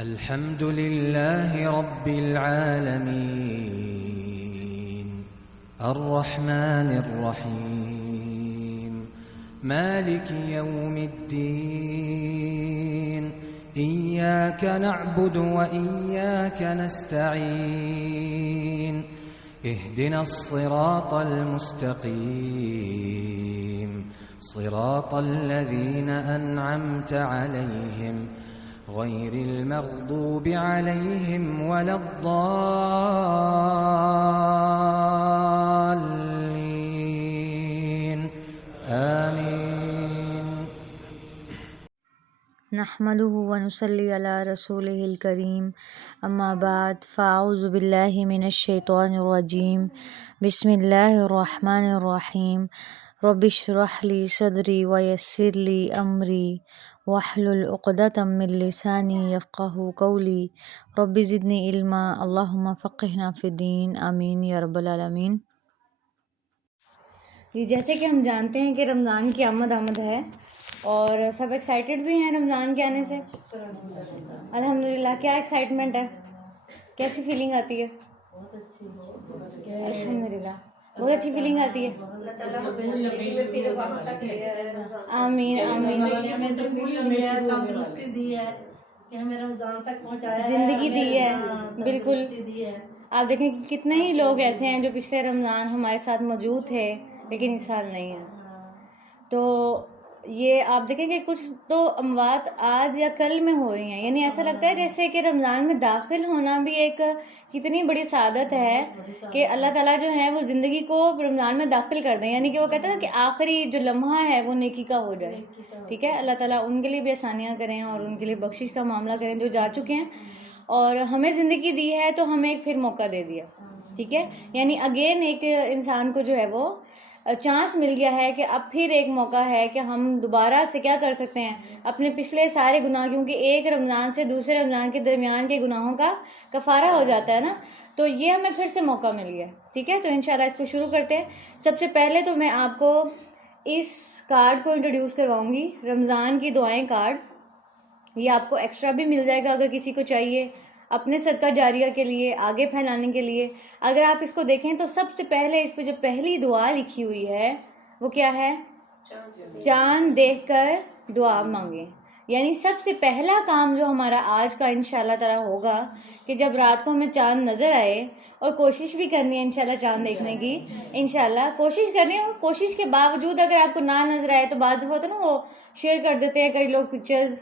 الحمد لله رب العالمين الرحمن الرحيم مالك يوم الدين إياك نعبد وإياك نستعين اهدنا الصراط المستقيم صراط الذين أنعمت عليهم غير المغضوب عليهم ولا الضالين آمين. نحمده ونصلي على رسوله الكريم اما بعد فاعوذ بالله من الشيطان الرجيم بسم الله الرحمن الرحيم رب اشرح لي صدري ويسر لي امري واحلل عقدة من لساني يفقهوا قولي رب زدني علما اللهم فقهنا في الدين آمین یا رب العالمین. جی جیسے کہ ہم جانتے ہیں کہ رمضان کی آمد ہے اور سب ایکسائٹیڈ بھی ہیں رمضان کے آنے سے. الحمدللہ. کیا ایکسائٹمنٹ ہے؟ کیسی فیلنگ آتی ہے؟ الحمدللہ بہت اچھی فیلنگ آتی ہے. آمین آمین. زندگی دی ہے. بالکل. آپ دیکھیں کہ کتنے ہی لوگ ایسے ہیں جو پچھلے رمضان ہمارے ساتھ موجود تھے لیکن اس سال نہیں ہیں. تو یہ آپ دیکھیں کہ کچھ تو اموات آج یا کل میں ہو رہی ہیں. یعنی ایسا لگتا ہے جیسے کہ رمضان میں داخل ہونا بھی ایک کتنی بڑی سعادت ہے کہ اللہ تعالیٰ جو ہے وہ زندگی کو رمضان میں داخل کر دیں. یعنی کہ وہ کہتے ہیں کہ آخری جو لمحہ ہے وہ نیکی کا ہو جائے. ٹھیک ہے. اللہ تعالیٰ ان کے لیے بھی آسانیاں کریں اور ان کے لیے بخشش کا معاملہ کریں جو جا چکے ہیں. اور ہمیں زندگی دی ہے تو ہمیں ایک پھر موقع دے دیا. ٹھیک ہے. یعنی اگین ایک انسان کو جو ہے وہ چانس مل گیا ہے کہ اب پھر ایک موقع ہے کہ ہم دوبارہ سے کیا کر سکتے ہیں اپنے پچھلے سارے گناہ, کیونکہ ایک رمضان سے دوسرے رمضان کے درمیان کے گناہوں کا کفارہ ہو جاتا ہے نا. تو یہ ہمیں پھر سے موقع مل گیا. ٹھیک ہے. تو انشاءاللہ اس کو شروع کرتے ہیں. سب سے پہلے تو میں آپ کو اس کارڈ کو انٹروڈیوس کرواؤں گی, رمضان کی دعائیں کارڈ. یہ آپ کو ایکسٹرا بھی مل جائے گا اگر کسی کو چاہیے اپنے صدقہ جاریہ کے لیے, آگے پھیلانے کے لیے. اگر آپ اس کو دیکھیں تو سب سے پہلے اس پہ جو پہلی دعا لکھی ہوئی ہے وہ کیا ہے؟ چاند دیکھ کر دعا مانگیں. یعنی سب سے پہلا کام جو ہمارا آج کا انشاءاللہ تعالی ہوگا کہ جب رات کو ہمیں چاند نظر آئے, اور کوشش بھی کرنی ہے انشاءاللہ چاند دیکھنے کی. انشاءاللہ کوشش کرنی ہے. کوشش کے باوجود اگر آپ کو نہ نظر آئے تو بعد دفعہ ہوتا ہے نا وہ شیئر کر دیتے ہیں کئی لوگ پکچرز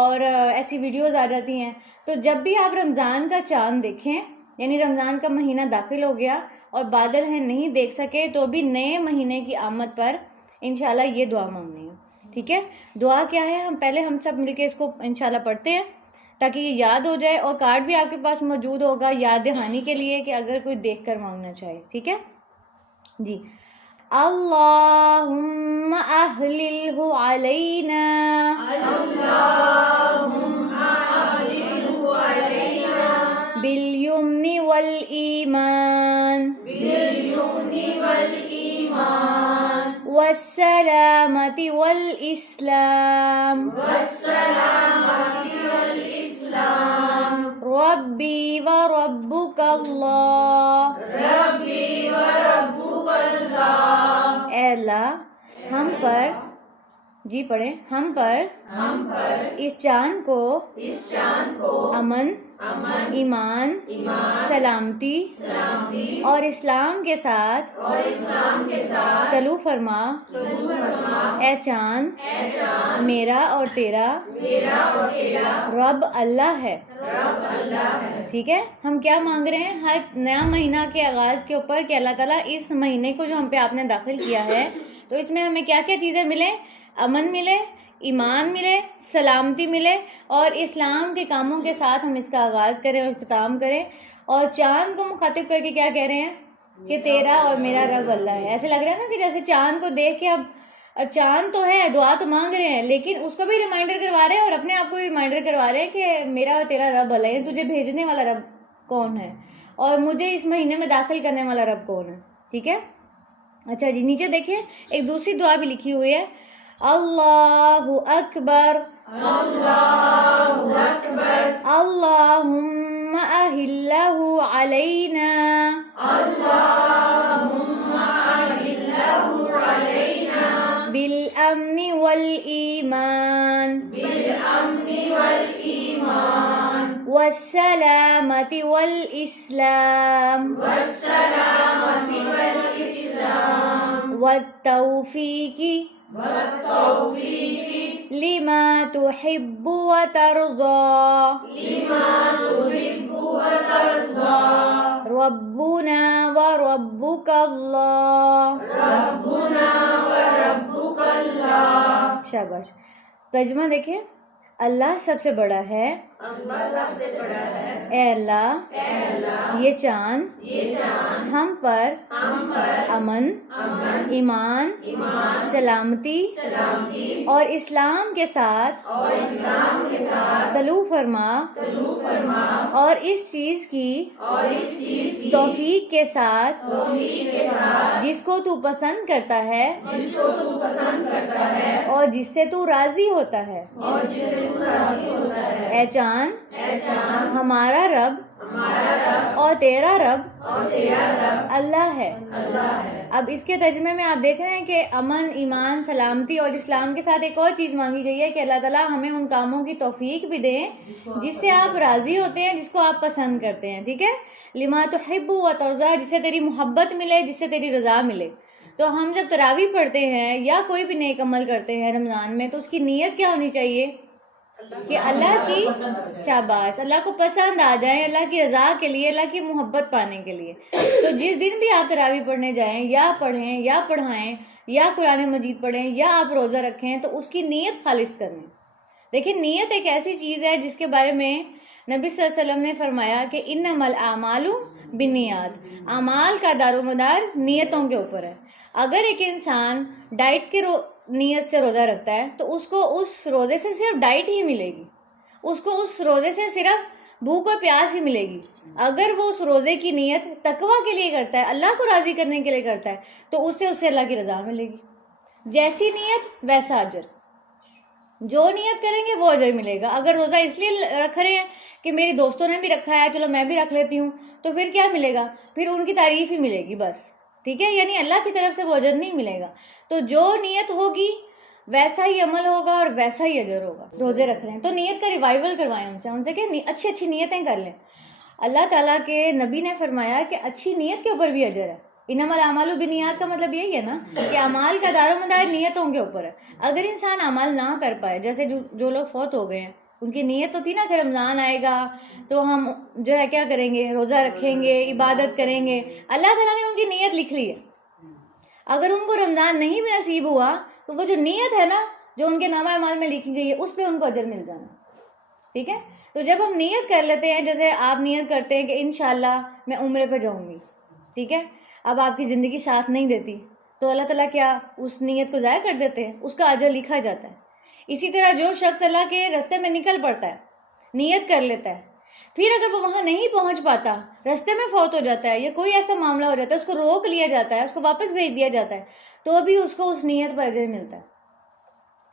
اور ایسی ویڈیوز آ جاتی ہیں. تو جب بھی آپ رمضان کا چاند دیکھیں, یعنی رمضان کا مہینہ داخل ہو گیا اور بادل ہیں نہیں دیکھ سکے, تو بھی نئے مہینے کی آمد پر انشاءاللہ یہ دعا مانگنی ہے. ٹھیک ہے. دعا کیا ہے ہم سب مل کے اس کو انشاءاللہ پڑھتے ہیں تاکہ یہ یاد ہو جائے, اور کارڈ بھی آپ کے پاس موجود ہوگا یاد دہانی کے لیے کہ اگر کوئی دیکھ کر مانگنا چاہے. ٹھیک ہے جی. اللہم اہللہ علینا, بالیمن والایمان, والسلامة والإسلام, ربی وربک اللہ. اے اللہ ہم پر, جی پڑھیں, ہم پر اس چاند کو امن, ایمان, سلامتی اور اسلام کے ساتھ طلوع فرما. اے چاند میرا اور تیرا رب اللہ ہے. ٹھیک ہے. ہم کیا مانگ رہے ہیں ہر نیا مہینہ کے آغاز کے اوپر کہ اللہ تعالیٰ اس مہینے کو جو ہم پہ آپ نے داخل کیا ہے تو اس میں ہمیں کیا کیا چیزیں ملیں؟ امن ملے, ایمان ملے, سلامتی ملے, اور اسلام کے کاموں کے ساتھ ہم اس کا آغاز کریں اور اختتام کریں. اور چاند کو مخاطب کر کے کیا کہہ رہے ہیں کہ تیرا اور میرا رب اللہ ہے. ایسے لگ رہا ہے نا کہ جیسے چاند کو دیکھ کے, اب چاند تو ہے, دعا تو مانگ رہے ہیں, لیکن اس کو بھی ریمائنڈر کروا رہے ہیں اور اپنے آپ کو بھی ریمائنڈر کروا رہے ہیں کہ میرا اور تیرا رب اللہ ہے. تجھے بھیجنے والا رب کون ہے اور مجھے اس مہینے میں داخل کرنے والا رب کون ہے. ٹھیک ہے. اچھا جی, نیچے دیکھیں ایک دوسری دعا بھی لکھی ہوئی ہے, اللہ اکبر اللہ والسلامة والإسلام والتوفيق لما تحب وترضى ربنا وربك الله شاباش. ترجمہ دیکھیں. اللہ سب سے بڑا ہے. اے اللہ یہ چاند ہم پر امن، ایمان، سلامتی اور اسلام کے ساتھ طلوع فرما اور اس چیز کی توفیق کے ساتھ جس کو تو پسند کرتا ہے اور جس سے تو راضی ہوتا ہے. اے چاند ہمارا رب اور تیرا رب اللہ ہے. اب اس کے ترجمے میں آپ دیکھ رہے ہیں کہ امن، ایمان، سلامتی اور اسلام کے ساتھ ایک اور چیز مانگی گئی ہے کہ اللہ تعالیٰ ہمیں ان کاموں کی توفیق بھی دیں جس سے آپ راضی ہوتے ہیں، جس کو آپ پسند کرتے ہیں. ٹھیک ہے. لما تحب و ترضى، جس سے تیری محبت ملے، جس سے تیری رضا ملے. تو ہم جب تراویح پڑھتے ہیں یا کوئی بھی نیک عمل کرتے ہیں رمضان میں تو اس کی نیت کیا ہونی چاہیے کہ اللہ کی شاباش، اللہ کو پسند آ جائیں، اللہ کی رضا کے لیے، اللہ کی محبت پانے کے لیے. تو جس دن بھی آپ تراویح پڑھنے جائیں یا پڑھیں یا پڑھائیں یا قرآن مجید پڑھیں یا آپ روزہ رکھیں تو اس کی نیت خالص کریں. دیکھیں نیت ایک ایسی چیز ہے جس کے بارے میں نبی صلی اللہ علیہ وسلم نے فرمایا کہ انما الاعمال بالنیات، اعمال کا دار و مدار نیتوں کے اوپر ہے. اگر ایک انسان ڈائٹ کے نیت سے روزہ رکھتا ہے تو اس کو اس روزے سے صرف ڈائٹ ہی ملے گی، اس کو اس روزے سے صرف بھوک اور پیاس ہی ملے گی. اگر وہ اس روزے کی نیت تقویٰ کے لیے کرتا ہے، اللہ کو راضی کرنے کے لیے کرتا ہے تو اس سے اللہ کی رضا ملے گی. جیسی نیت ویسا اجر، جو نیت کریں گے وہ اجر ملے گا. اگر روزہ اس لیے رکھ رہے ہیں کہ میری دوستوں نے بھی رکھا ہے چلو میں بھی رکھ لیتی ہوں تو پھر کیا ملے گا؟ پھر ان کی تعریف ہی ملے گی بس. ٹھیک ہے. یعنی اللہ کی طرف سے وہ اجر نہیں ملے گا. تو جو نیت ہوگی ویسا ہی عمل ہوگا اور ویسا ہی اجر ہوگا. روزے رکھ رہے ہیں تو نیت کا ریوائول کروائیں ان سے کہ اچھی اچھی نیتیں کر لیں. اللہ تعالیٰ کے نبی نے فرمایا کہ اچھی نیت کے اوپر بھی اجر ہے. انما الاعمال بالنیات کا مطلب یہی ہے نا کہ اعمال کا دار و مدار نیتوں کے اوپر ہے. اگر انسان اعمال نہ کر پائے، جیسے جو لوگ فوت ہو گئے ہیں ان کی نیت تو تھی نا کہ رمضان آئے گا تو ہم جو ہے کیا کریں گے، روزہ رکھیں گے، عبادت کریں گے. اللہ تعالیٰ نے ان کی نیت لکھ لی ہے. اگر ان کو رمضان نہیں بھی نصیب ہوا تو وہ جو نیت ہے نا جو ان کے نامہ اعمال میں لکھی گئی ہے اس پہ ان کو اجر مل جانا. ٹھیک ہے. تو جب ہم نیت کر لیتے ہیں، جیسے آپ نیت کرتے ہیں کہ انشاءاللہ میں عمرے پہ جاؤں گی، ٹھیک ہے، اب آپ کی زندگی ساتھ نہیں دیتی تو اللہ تعالیٰ کیا اس نیت کو ضائع کر دیتے ہیں، اس کا اجر لکھا جاتا ہے. اسی طرح جو شخص اللہ کے راستے میں نکل پڑتا ہے، نیت کر لیتا ہے، پھر اگر وہ وہاں نہیں پہنچ پاتا، راستے میں فوت ہو جاتا ہے یا کوئی ایسا معاملہ ہو جاتا ہے، اس کو روک لیا جاتا ہے، اس کو واپس بھیج دیا جاتا ہے، تو ابھی اس کو اس نیت پر اجر ملتا ہے.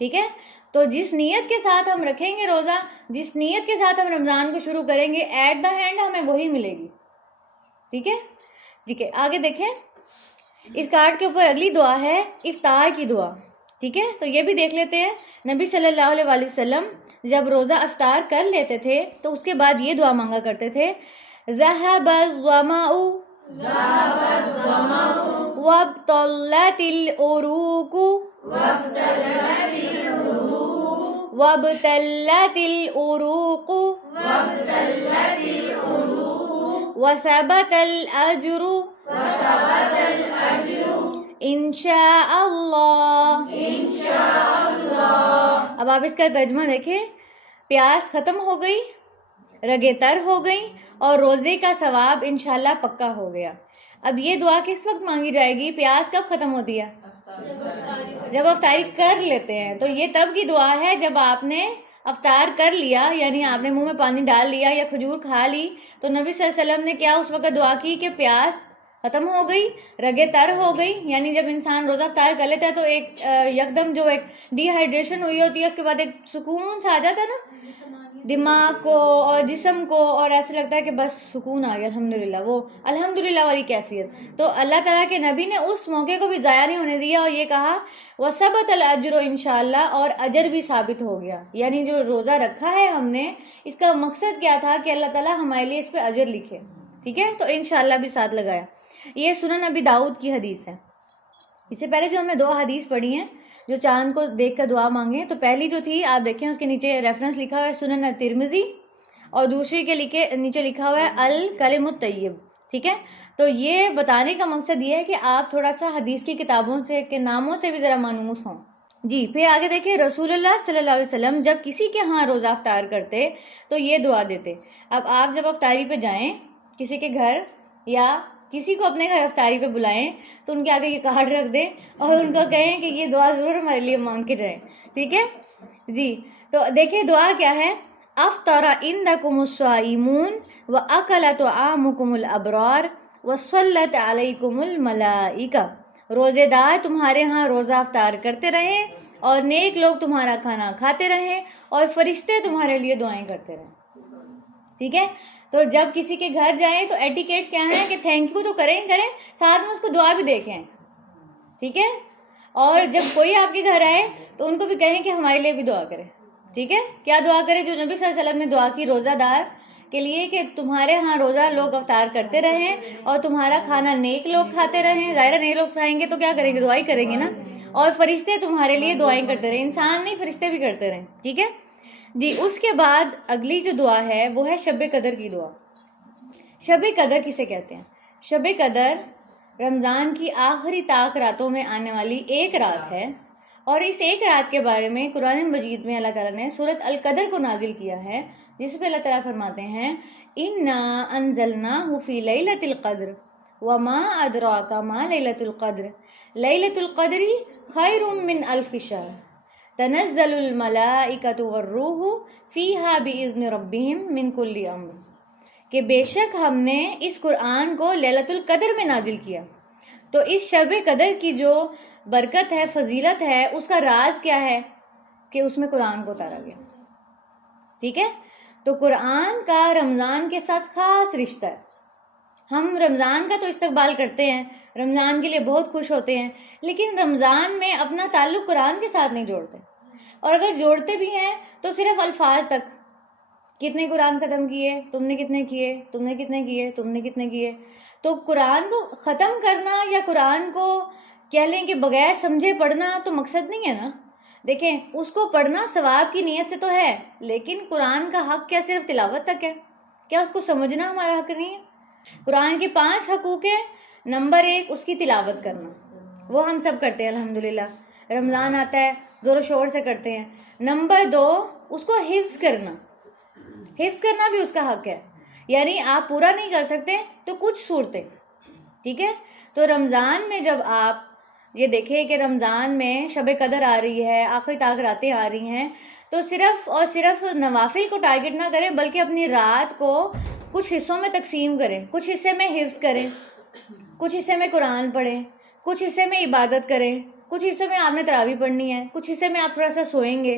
ٹھیک ہے. تو جس نیت کے ساتھ ہم رکھیں گے روزہ، جس نیت کے ساتھ ہم رمضان کو شروع کریں گے، ایٹ دا اینڈ ہمیں وہی ملے گی. ٹھیک ہے. ٹھیک ہے. آگے دیکھیں اس کارڈ کے اوپر اگلی دعا ہے افطار کی دعا. ٹھیک ہے. تو یہ بھی دیکھ لیتے ہیں. نبی صلی اللہ علیہ وسلم جب روزہ افطار کر لیتے تھے تو اس کے بعد یہ دعا مانگا کرتے تھے، ذهب الظمأ وابتلت العروق وثبت الأجر انشاء اللہ. اب آپ اس کا ترجمہ دیکھیں. پیاس ختم ہو گئی، رگیں تر ہو گئی اور روزے کا ثواب انشاءاللہ پکا ہو گیا. اب یہ دعا کس وقت مانگی جائے گی؟ پیاس کب ختم ہوتی ہے؟ جب افطاری کر لیتے ہیں. تو یہ تب کی دعا ہے جب آپ نے افطار کر لیا، یعنی آپ نے منہ میں پانی ڈال لیا یا کھجور کھا لی. تو نبی صلی اللہ علیہ وسلم نے کیا اس وقت دعا کی کہ پیاس ختم ہو گئی، رگیں تر ہو گئی. یعنی جب انسان روزہ افطار کر لیتا ہے تو ایک یکدم جو ایک ڈی ہائیڈریشن ہوئی ہوتی ہے اس کے بعد ایک سکون سا آ جاتا ہے نا، دماغ کو اور جسم کو، اور ایسا لگتا ہے کہ بس سکون آ گیا الحمدللہ، وہ الحمدللہ والی کیفیت۔ تو اللہ تعالیٰ کے نبی نے اس موقع کو بھی ضائع نہیں ہونے دیا اور یہ کہا وَثَبَتَ الْأَجْرُ انشاءاللہ، اور اجر بھی ثابت ہو گیا۔ یعنی جو روزہ رکھا ہے ہم نے، اس کا مقصد کیا تھا کہ اللہ تعالیٰ ہمارے لیے اس پہ اجر لکھے، ٹھیک ہے؟ تو انشاءاللہ بھی ساتھ لگایا۔ یہ سنن ابی داؤد کی حدیث ہے۔ اس سے پہلے جو ہم نے 2 حدیث پڑھی ہیں جو چاند کو دیکھ کر دعا مانگیں، تو پہلی جو تھی آپ دیکھیں اس کے نیچے ریفرنس لکھا ہوا ہے سنن ترمذی، اور دوسری کے نیچے لکھا ہوا ہے الکلم الطیب، ٹھیک ہے؟ تو یہ بتانے کا مقصد یہ ہے کہ آپ تھوڑا سا حدیث کی کتابوں سے کے ناموں سے بھی ذرا مانوس ہوں۔ جی پھر آگے دیکھیں، رسول اللہ صلی اللہ علیہ وسلم جب کسی کے ہاں روزہ افطار کرتے تو یہ دعا دیتے۔ اب آپ جب افطاری پہ جائیں کسی کے گھر یا کسی کو اپنے گھر افطاری پہ بلائیں تو ان کے آگے یہ کارڈ رکھ دیں اور ان کو کہیں کہ یہ دعا ضرور ہمارے لیے مانگ کے جائیں، ٹھیک ہے؟ جی تو دیکھیں دعا کیا ہے، افطر عندکم الصائمون واکل طعامکم الابرار وصلت علیکم الملائکہ، روزے دار تمہارے ہاں روزہ افطار کرتے رہیں اور نیک لوگ تمہارا کھانا کھاتے رہیں اور فرشتے تمہارے لیے دعائیں کرتے رہیں، ٹھیک ہے؟ تو جب کسی کے گھر جائیں تو ایٹیکیٹس کیا ہیں کہ تھینک یو تو کریں ساتھ میں اس کو دعا بھی دیکھیں، ٹھیک ہے؟ اور جب کوئی آپ کے گھر آئے تو ان کو بھی کہیں کہ ہمارے لیے بھی دعا کریں، ٹھیک ہے؟ کیا دعا کرے جو نبی صلی اللہ علیہ وسلم نے دعا کی روزہ دار کے لیے کہ تمہارے ہاں روزہ لوگ افطار کرتے رہیں اور تمہارا کھانا نیک لوگ کھاتے رہیں، ظاہر نیک لوگ کھائیں گے تو کیا کریں گے، دعائیں کریں گے نا، اور فرشتے تمہارے لیے دعائیں کرتے رہیں، انسان نہیں فرشتے بھی کرتے رہیں، ٹھیک ہے؟ جی اس کے بعد اگلی جو دعا ہے وہ ہے شب قدر کی دعا۔ شب قدر کسے کہتے ہیں؟ شب قدر رمضان کی آخری طاق راتوں میں آنے والی ایک رات ہے، اور اس ایک رات کے بارے میں قرآن مجید میں اللہ تعالیٰ نے سورۃ القدر کو نازل کیا ہے، جس پہ اللہ تعالیٰ فرماتے ہیں اِنَّا أَنزَلْنَاهُ فِي لَيْلَةِ الْقَدْرِ وَمَا أَدْرَاكَ مَا لَيْلَةُ الْقَدْرِ لَيْلَةُ الْقَدْرِ خَيْرٌ مِّنْ أَلْفِ شَهْرٍ تَنَزَّلُ الْمَلَائِكَةُ وَالرُّوحُ فِيهَا بِإِذْنِ رَبِّهِمْ مِنْ كُلِّ أَمْرٍ، کہ بے شک ہم نے اس قرآن کو لیلۃ القدر میں نازل کیا۔ تو اس شب قدر کی جو برکت ہے، فضیلت ہے، اس کا راز کیا ہے کہ اس میں قرآن کو اتارا گیا، ٹھیک ہے؟ تو قرآن کا رمضان کے ساتھ خاص رشتہ ہے۔ ہم رمضان کا تو استقبال کرتے ہیں، رمضان کے لیے بہت خوش ہوتے ہیں، لیکن رمضان میں اپنا تعلق قرآن کے ساتھ نہیں جوڑتے، اور اگر جوڑتے بھی ہیں تو صرف الفاظ تک، کتنے قرآن ختم کیے، تم نے کتنے کیے، تم نے کتنے کیے، تم نے کتنے کیے۔ تو قرآن کو ختم کرنا یا قرآن کو کہہ لیں کہ بغیر سمجھے پڑھنا تو مقصد نہیں ہے نا۔ دیکھیں اس کو پڑھنا ثواب کی نیت سے تو ہے، لیکن قرآن کا حق کیا صرف تلاوت تک ہے؟ کیا اس کو سمجھنا ہمارا حق نہیں ہے؟ قرآن کے 5 حقوق ہیں۔ نمبر 1 اس کی تلاوت کرنا، وہ ہم سب کرتے ہیں الحمدللہ، رمضان آتا ہے زور و شور سے کرتے ہیں۔ نمبر 2 اس کو حفظ کرنا، حفظ کرنا بھی اس کا حق ہے، یعنی آپ پورا نہیں کر سکتے تو کچھ صورتیں، ٹھیک ہے؟ تو رمضان میں جب آپ یہ دیکھیں کہ رمضان میں شب قدر آ رہی ہے، آخری طاق راتیں آ رہی ہیں، تو صرف اور صرف نوافل کو ٹارگٹ نہ کریں، بلکہ اپنی رات کو کچھ حصوں میں تقسیم کریں، کچھ حصے میں حفظ کریں، کچھ حصے میں قرآن پڑھیں، کچھ حصے میں عبادت کریں، کچھ حصے میں آپ نے تراویح پڑھنی ہے، کچھ حصے میں آپ تھوڑا سا سوئیں گے،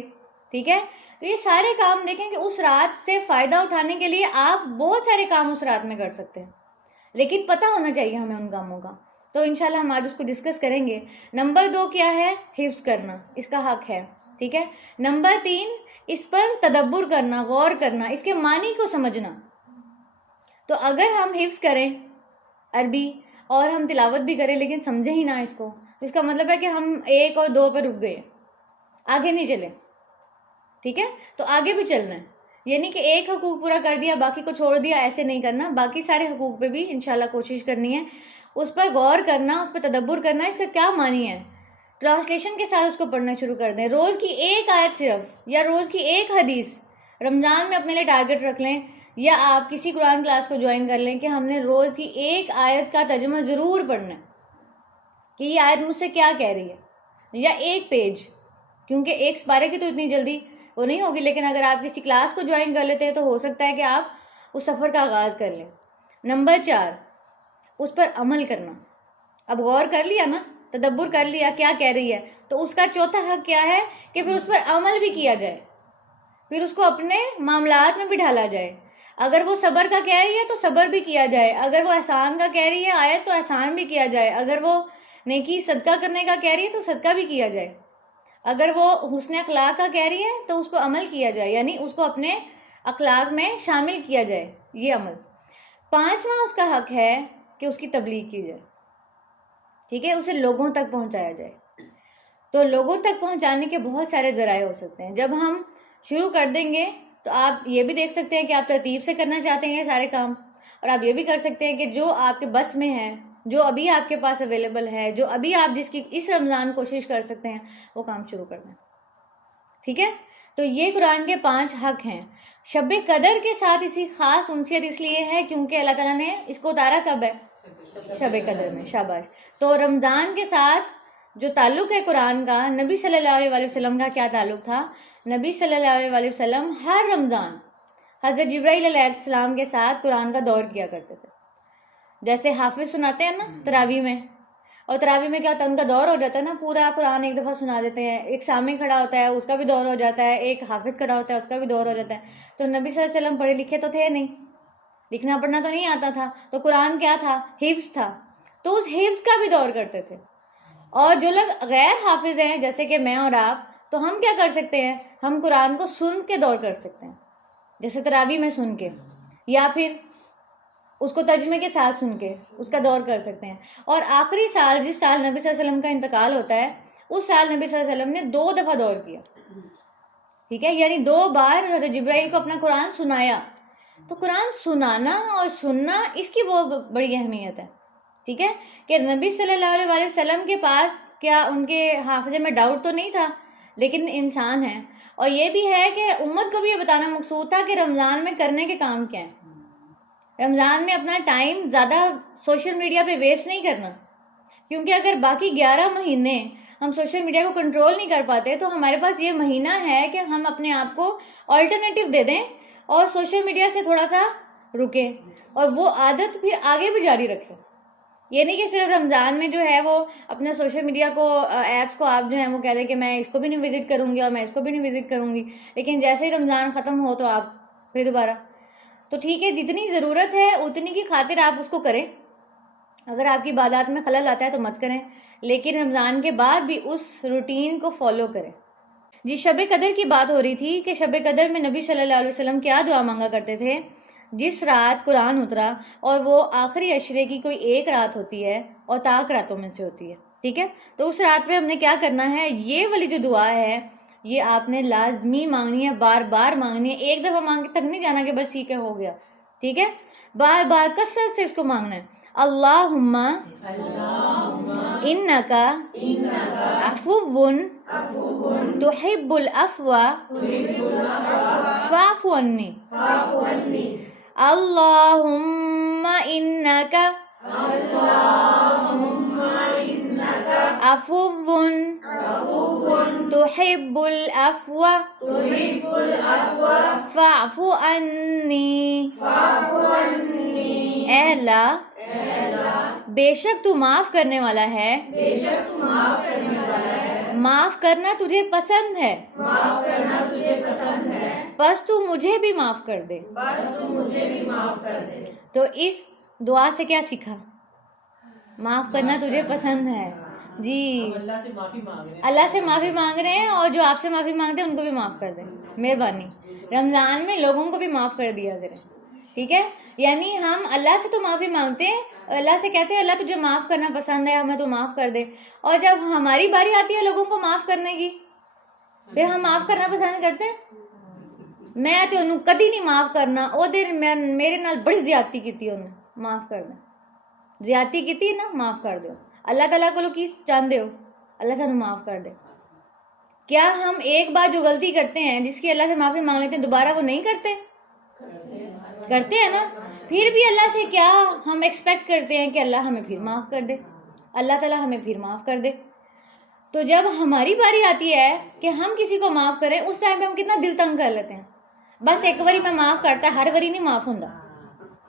ٹھیک ہے؟ تو یہ سارے کام دیکھیں کہ اس رات سے فائدہ اٹھانے کے لیے آپ بہت سارے کام اس رات میں کر سکتے ہیں، لیکن پتہ ہونا چاہیے ہمیں ان کاموں کا۔ تو انشاءاللہ ہم آج اس کو ڈسکس کریں گے۔ نمبر 2 کیا ہے؟ حفظ کرنا، اس کا حق ہے، ٹھیک ہے؟ نمبر 3 اس پر تدبر کرنا، غور کرنا، اس کے معنی کو سمجھنا۔ تو اگر ہم حفظ کریں عربی اور ہم تلاوت بھی کریں لیکن سمجھیں ہی نہ اس کو، اس کا مطلب ہے کہ ہم 1 اور 2 پہ رک گئے، آگے نہیں چلے، ٹھیک ہے؟ تو آگے بھی چلنا ہے، یعنی کہ ایک حقوق پورا کر دیا باقی کو چھوڑ دیا، ایسے نہیں کرنا، باقی سارے حقوق پہ بھی انشاءاللہ کوشش کرنی ہے، اس پر غور کرنا، اس پہ تدبر کرنا، اس کا کیا معنی ہے، ٹرانسلیشن کے ساتھ اس کو پڑھنا شروع کر دیں۔ روز کی ایک آیت صرف یا روز کی ایک حدیث رمضان میں اپنے لیے ٹارگٹ رکھ لیں، یا آپ کسی قرآن کلاس کو جوائن کر لیں کہ ہم نے روز کی ایک آیت کا ترجمہ ضرور پڑھنا ہے کہ یہ آیت مجھ سے کیا کہہ رہی ہے، یا ایک پیج، کیونکہ ایک سپارے کی تو اتنی جلدی وہ نہیں ہوگی، لیکن اگر آپ کسی کلاس کو جوائن کر لیتے ہیں تو ہو سکتا ہے کہ آپ اس سفر کا آغاز کر لیں۔ نمبر 4 اس پر عمل کرنا۔ اب غور کر لیا نا، تدبر کر لیا کیا کہہ رہی ہے، تو اس کا چوتھا حق کیا ہے کہ پھر اس پر عمل بھی کیا جائے، پھر اس کو اپنے معاملات میں بھی ڈھالا جائے. اگر وہ صبر کا کہہ رہی ہے تو صبر بھی کیا جائے, اگر وہ احسان کا کہہ رہی ہے آیت تو احسان بھی کیا جائے, اگر وہ نیکی صدقہ کرنے کا کہہ رہی ہے تو صدقہ بھی کیا جائے, اگر وہ حسن اخلاق کا کہہ رہی ہے تو اس کو عمل کیا جائے, یعنی اس کو اپنے اخلاق میں شامل کیا جائے یہ عمل. 5واں اس کا حق ہے کہ اس کی تبلیغ کی جائے, ٹھیک ہے, اسے لوگوں تک پہنچایا جائے. تو لوگوں تک پہنچانے کے بہت سارے ذرائع ہو سکتے ہیں. جب ہم شروع کر دیں گے تو آپ یہ بھی دیکھ سکتے ہیں کہ آپ ترتیب سے کرنا چاہتے ہیں سارے کام, اور آپ یہ بھی کر سکتے ہیں کہ جو آپ کے بس میں ہے, جو ابھی آپ کے پاس اویلیبل ہے, جو ابھی آپ جس کی اس رمضان کوشش کر سکتے ہیں وہ کام شروع کر دیں. ٹھیک ہے, تو یہ قرآن کے 5 حق ہیں. شب قدر کے ساتھ اسی خاص انسیت اس لیے ہے کیونکہ اللہ تعالیٰ نے اس کو اتارا کب ہے؟ شب قدر میں. شاباش. تو رمضان کے ساتھ جو تعلق ہے قرآن کا, نبی صلی اللہ علیہ وسلم کا کیا تعلق تھا؟ نبی صلی اللہ علیہ وسلم ہر رمضان حضرت جبرائیل علیہ السلام کے ساتھ قرآن کا دور کیا کرتے تھے. جیسے حافظ سناتے ہیں نا تراویح میں, اور تراویح میں کیا ہوتا ہے, ان کا دور ہو جاتا ہے نا, پورا قرآن ایک دفعہ سنا دیتے ہیں. ایک سامع کھڑا ہوتا ہے اس کا بھی دور ہو جاتا ہے, ایک حافظ کھڑا ہوتا ہے اس کا بھی دور ہو جاتا ہے. تو نبی صلی اللہ علیہ وسلم پڑھے لکھے تو تھے نہیں, لکھنا پڑھنا تو نہیں آتا تھا, تو قرآن کیا تھا؟ حفظ تھا. تو اس حفظ کا بھی دور کرتے تھے. اور جو لوگ غیر حافظ ہیں جیسے کہ میں اور آپ, تو ہم کیا کر سکتے ہیں؟ ہم قرآن کو سن کے دور کر سکتے ہیں, جیسے تراویح میں سن کے, یا پھر اس کو ترجمے کے ساتھ سن کے اس کا دور کر سکتے ہیں. اور آخری سال جس سال نبی صلی اللہ علیہ وسلم کا انتقال ہوتا ہے, اس سال نبی صلی اللہ علیہ وسلم نے 2 دفعہ دور کیا. ٹھیک ہے, یعنی 2 بار حضرت جبرائیل کو اپنا قرآن سنایا. تو قرآن سنانا اور سننا اس کی بہت بڑی اہمیت ہے. ٹھیک ہے, کہ نبی صلی اللہ علیہ وسلم کے پاس کیا ان کے حافظے میں ڈاؤٹ تو نہیں تھا, لیکن انسان ہے. اور یہ بھی ہے کہ امت کو بھی یہ بتانا مقصود تھا کہ رمضان میں کرنے کے کام کیا ہیں. رمضان میں اپنا ٹائم زیادہ سوشل میڈیا پہ ویسٹ نہیں کرنا, کیونکہ اگر باقی 11 مہینے ہم سوشل میڈیا کو کنٹرول نہیں کر پاتے تو ہمارے پاس یہ مہینہ ہے کہ ہم اپنے آپ کو آلٹرنیٹیو دے دیں اور سوشل میڈیا سے تھوڑا سا رکیں, اور وہ عادت پھر آگے بھی جاری رکھیں. یہ نہیں کہ صرف رمضان میں جو ہے وہ اپنا سوشل میڈیا کو, ایپس کو آپ جو ہیں وہ کہہ دیں کہ میں اس کو بھی نہیں وزٹ کروں گی اور میں اس کو بھی نہیں وزٹ کروں گی, لیکن جیسے ہی رمضان ختم ہو تو آپ پھر دوبارہ. تو ٹھیک ہے, جتنی ضرورت ہے اتنی کی خاطر آپ اس کو کریں. اگر آپ کی عبادات میں خلل آتا ہے تو مت کریں, لیکن رمضان کے بعد بھی اس روٹین کو فالو کریں. جی, شب قدر کی بات ہو رہی تھی کہ شب قدر میں نبی صلی اللہ علیہ وسلم کیا دعا مانگا کرتے تھے. جس رات قرآن اترا, اور وہ آخری عشرے کی کوئی ایک رات ہوتی ہے اور طاق راتوں میں سے ہوتی ہے. ٹھیک ہے, تو اس رات پہ ہم نے کیا کرنا ہے؟ یہ والی جو دعا ہے یہ آپ نے لازمی مانگنی ہے, بار بار مانگنی ہے. ایک دفعہ مانگ کے تک نہیں جانا کہ بس ٹھیک ہے ہو گیا. ٹھیک ہے, بار بار کثرت سے اس کو مانگنا ہے. اللہم انکا عفو تحب العفو فاعف عنی. اللہم انکا عفو تحب العفو فاعف عنی. اے اللہ, بے شک تو معاف کرنے والا ہے, معاف کرنا تجھے پسند ہے, بس تو مجھے بھی معاف کر دے. تو اس دعا سے کیا سیکھا؟ معاف کرنا تجھے پسند ہے. جی, اللہ سے معافی مانگ رہے ہیں, اور جو آپ سے معافی مانگتے ہیں ان کو بھی معاف کر دیں. مہربانی رمضان میں لوگوں کو بھی معاف کر دیا کریں. ٹھیک ہے, یعنی ہم اللہ سے تو معافی مانگتے ہیں اور اللہ سے کہتے ہیں اللہ تجھے معاف کرنا پسند ہے, ہمیں تو معاف کر دے. اور جب ہماری باری آتی ہے لوگوں کو معاف کرنے کی, پھر ہم معاف کرنا پسند کرتے ہیں. میں تو انہوں کدی نہیں معاف کرنا, او دیر میرے نال بڑی زیادتی کی انہیں, معاف کر دیں. زیادتی کی نا, معاف کر دو. اللہ تعالیٰ کو کی چاہتے ہو؟ اللہ سے معاف کر دے. کیا ہم ایک بار جو غلطی کرتے ہیں جس کی اللہ سے معافی مانگ لیتے ہیں دوبارہ وہ نہیں کرتے؟ کرتے ہیں نا. پھر بھی اللہ سے کیا ہم ایکسپیکٹ کرتے ہیں کہ اللہ ہمیں پھر معاف کر دے, اللہ تعالیٰ ہمیں پھر معاف کر دے. تو جب ہماری باری آتی ہے کہ ہم کسی کو معاف کریں, اس ٹائم پہ ہم کتنا دل تنگ کر لیتے ہیں. بس ایک باری میں معاف کرتا, ہر باری نہیں معاف ہوتا.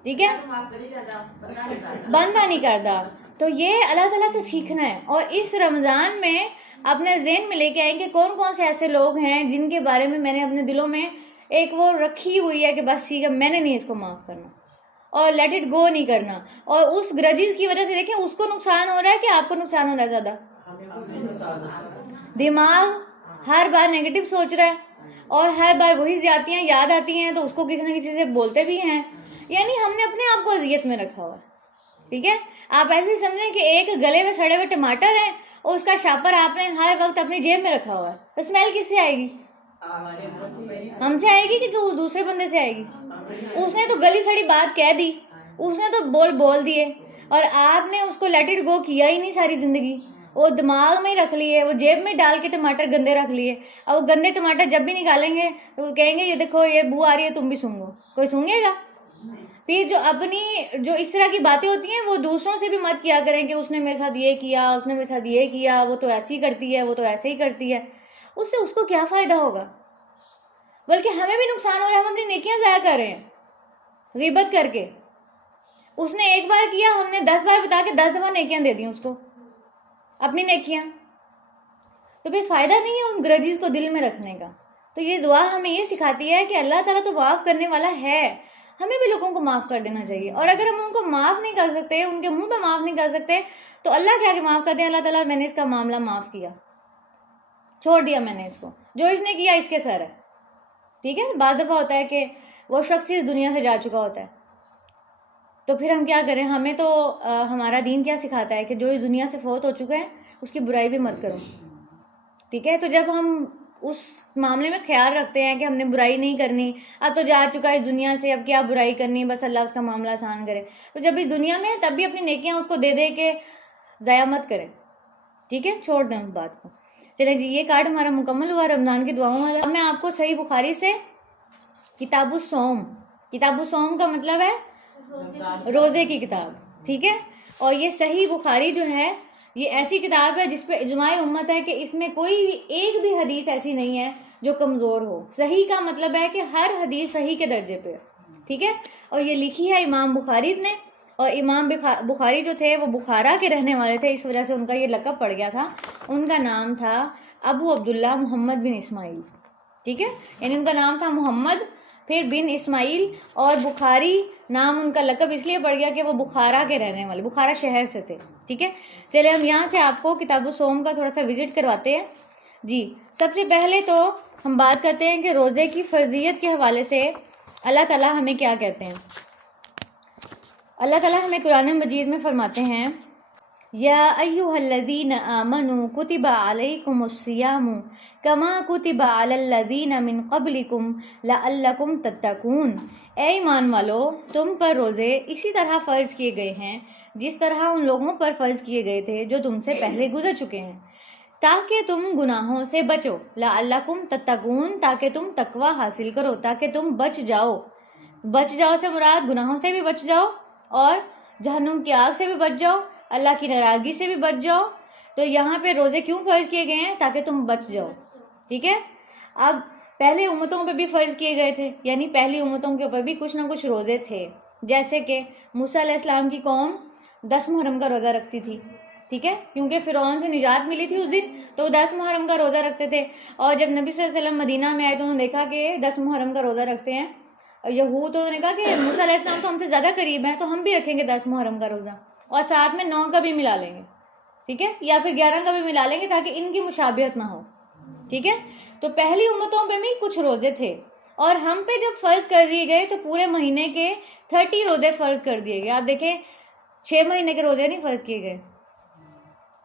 ٹھیک ہے, بندہ نہیں کرتا. تو یہ اللہ تعالیٰ سے سیکھنا ہے. اور اس رمضان میں اپنے ذہن میں لے کے آئیں کہ کون کون سے ایسے لوگ ہیں جن کے بارے میں میں نے اپنے دلوں میں ایک وہ رکھی ہوئی ہے کہ بس ٹھیک ہے میں نے نہیں اس کو معاف کرنا اور لیٹ اٹ گو نہیں کرنا, اور اس گرجز کی وجہ سے دیکھیں اس کو نقصان ہو رہا ہے کہ آپ کو نقصان ہو رہا ہے زیادہ. دماغ ہر بار نیگیٹو سوچ رہا ہے اور ہر بار وہی زیادتیاں یاد آتی ہیں تو اس کو کسی نہ کسی سے بولتے بھی ہیں, یعنی ہم نے اپنے آپ کو اذیت میں رکھا ہوا ہے. ٹھیک ہے, آپ ایسے ہی سمجھیں کہ ایک گلے میں سڑے ہوئے ٹماٹر ہیں اور اس کا شاپر آپ نے ہر وقت اپنی جیب میں رکھا ہوا ہے, تو اسمیل کس سے آئے گی؟ ہم سے آئے گی کہ دوسرے بندے سے آئے گی؟ اس نے تو گلی سڑی بات کہہ دی, اس نے تو بول دیے, اور آپ نے اس کو لیٹ اٹ گو کیا ہی نہیں ساری زندگی, وہ دماغ میں ہی رکھ لیے, وہ جیب میں ڈال کے ٹماٹر گندے رکھ لیے. اب وہ گندے ٹماٹر جب بھی نکالیں گے تو کہیں گے یہ دیکھو یہ بو آ رہی ہے تم بھی سونگو, کوئی سونگے گا؟ پھر جو اس طرح کی باتیں ہوتی ہیں وہ دوسروں سے بھی مت کیا کریں کہ اس نے میرے ساتھ یہ کیا, اس نے میرے ساتھ یہ کیا, وہ تو ایسی کرتی ہے, وہ تو ایسے ہی کرتی ہے. اس سے اس کو کیا فائدہ ہوگا؟ بلکہ ہمیں بھی نقصان ہو رہا ہے, ہم اپنی نیکیاں ضائع کر رہے ہیں غیبت کر کے. اس نے ایک بار کیا, ہم نے 10 بار بتا کے 10 دفعہ نیکیاں دے دی اس کو, اپنی نیکیاں. تو پھر فائدہ نہیں ہے ان گرجز کو دل میں رکھنے کا. تو یہ دعا ہمیں یہ سکھاتی ہے کہ اللہ تعالیٰ تو معاف کرنے والا ہے, ہمیں بھی لوگوں کو معاف کر دینا چاہیے. اور اگر ہم ان کو معاف نہیں کر سکتے, ان کے منہ پہ معاف نہیں کر سکتے, تو اللہ کیا کہ معاف کر دیں, اللہ تعالیٰ میں نے اس کا معاملہ معاف کیا, چھوڑ دیا میں نے اس کو, جو اس نے کیا اس کے سر ہے. ٹھیک ہے, بعض دفعہ ہوتا ہے کہ وہ شخص اس دنیا سے جا چکا ہوتا ہے, تو پھر ہم کیا کریں؟ ہمیں تو ہمارا دین کیا سکھاتا ہے کہ جو اس دنیا سے فوت ہو چکا ہے اس کی برائی بھی مت کرو. ٹھیک ہے, تو جب ہم اس معاملے میں خیال رکھتے ہیں کہ ہم نے برائی نہیں کرنی, اب تو جا چکا ہے اس دنیا سے, اب کیا برائی کرنی, بس اللہ اس کا معاملہ آسان کرے, تو جب اس دنیا میں ہے تب بھی اپنی نیکیاں اس کو دے دے کے ضائع مت کریں. ٹھیک ہے, چھوڑ دیں اس بات کو. چلیں جی, یہ کارڈ ہمارا مکمل ہوا رمضان کی دعاؤں والا. اب میں آپ کو صحیح بخاری سے کتاب الصوم, کتاب الصوم کا مطلب ہے روزے کی کتاب. ٹھیک ہے, اور یہ صحیح بخاری جو ہے یہ ایسی کتاب ہے جس پہ اجماع امت ہے کہ اس میں کوئی بھی ایک بھی حدیث ایسی نہیں ہے جو کمزور ہو. صحیح کا مطلب ہے کہ ہر حدیث صحیح کے درجے پہ. ٹھیک ہے, اور یہ لکھی ہے امام بخاری نے, اور امام بخاری جو تھے وہ بخارا کے رہنے والے تھے, اس وجہ سے ان کا یہ لقب پڑ گیا تھا. ان کا نام تھا ابو عبداللہ محمد بن اسماعیل. ٹھیک ہے, یعنی ان کا نام تھا محمد پھر بن اسماعیل, اور بخاری نام ان کا لقب اس لیے پڑ گیا کہ وہ بخارا کے رہنے والے, بخارا شہر سے تھے. ٹھیک ہے, چلے ہم یہاں سے آپ کو کتاب الصوم کا تھوڑا سا وزٹ کرواتے ہیں. جی, سب سے پہلے تو ہم بات کرتے ہیں کہ روزے کی فرضیت کے حوالے سے اللہ تعالیٰ ہمیں کیا کہتے ہیں. اللہ تعالیٰ ہمیں قرآن مجید میں فرماتے ہیں, یا ایھا الذین آمنوا کتب علیکم الصیام کما کتب علی الذین من قبلکم لعلکم تتقون. اے ایمان والو, تم پر روزے اسی طرح فرض کیے گئے ہیں جس طرح ان لوگوں پر فرض کیے گئے تھے جو تم سے پہلے گزر چکے ہیں, تاکہ تم گناہوں سے بچو. لعلکم تتقون, تاکہ تم تقوی حاصل کرو, تاکہ تم بچ جاؤ. بچ جاؤ سے مراد گناہوں سے بھی بچ جاؤ اور جہنم کی آگ سے بھی بچ جاؤ, اللہ کی ناراضگی سے بھی بچ جاؤ. تو یہاں پہ روزے کیوں فرض کیے گئے ہیں؟ تاکہ تم بچ جاؤ. ٹھیک ہے, اب پہلے امتوں پہ بھی فرض کیے گئے تھے, یعنی پہلی امتوں کے اوپر بھی کچھ نہ کچھ روزے تھے. جیسے کہ موسیٰ علیہ السلام کی قوم 10 محرم کا روزہ رکھتی تھی. ٹھیک ہے, کیونکہ فرعون سے نجات ملی تھی اس دن, تو وہ 10 محرم کا روزہ رکھتے تھے. اور جب نبی صلی اللہ علیہ وسلم مدینہ میں آئے تو انہوں نے دیکھا کہ 10 محرم کا روزہ رکھتے ہیں یہود, تو انہوں نے کہا کہ موسیٰ علیہ السلام تو ہم سے زیادہ قریب ہیں, تو ہم بھی رکھیں گے 10 محرم کا روزہ, اور ساتھ میں 9 کا بھی ملا لیں گے. ٹھیک ہے, یا پھر 11 کا بھی ملا لیں گے تاکہ ان کی مشابہت نہ ہو. ٹھیک ہے, تو پہلی امتوں پہ بھی کچھ روزے تھے, اور ہم پہ جب فرض کر دیے گئے تو پورے مہینے کے 30 روزے فرض کر دیے گئے. آپ دیکھیں 6 مہینے کے روزے نہیں فرض کیے گئے,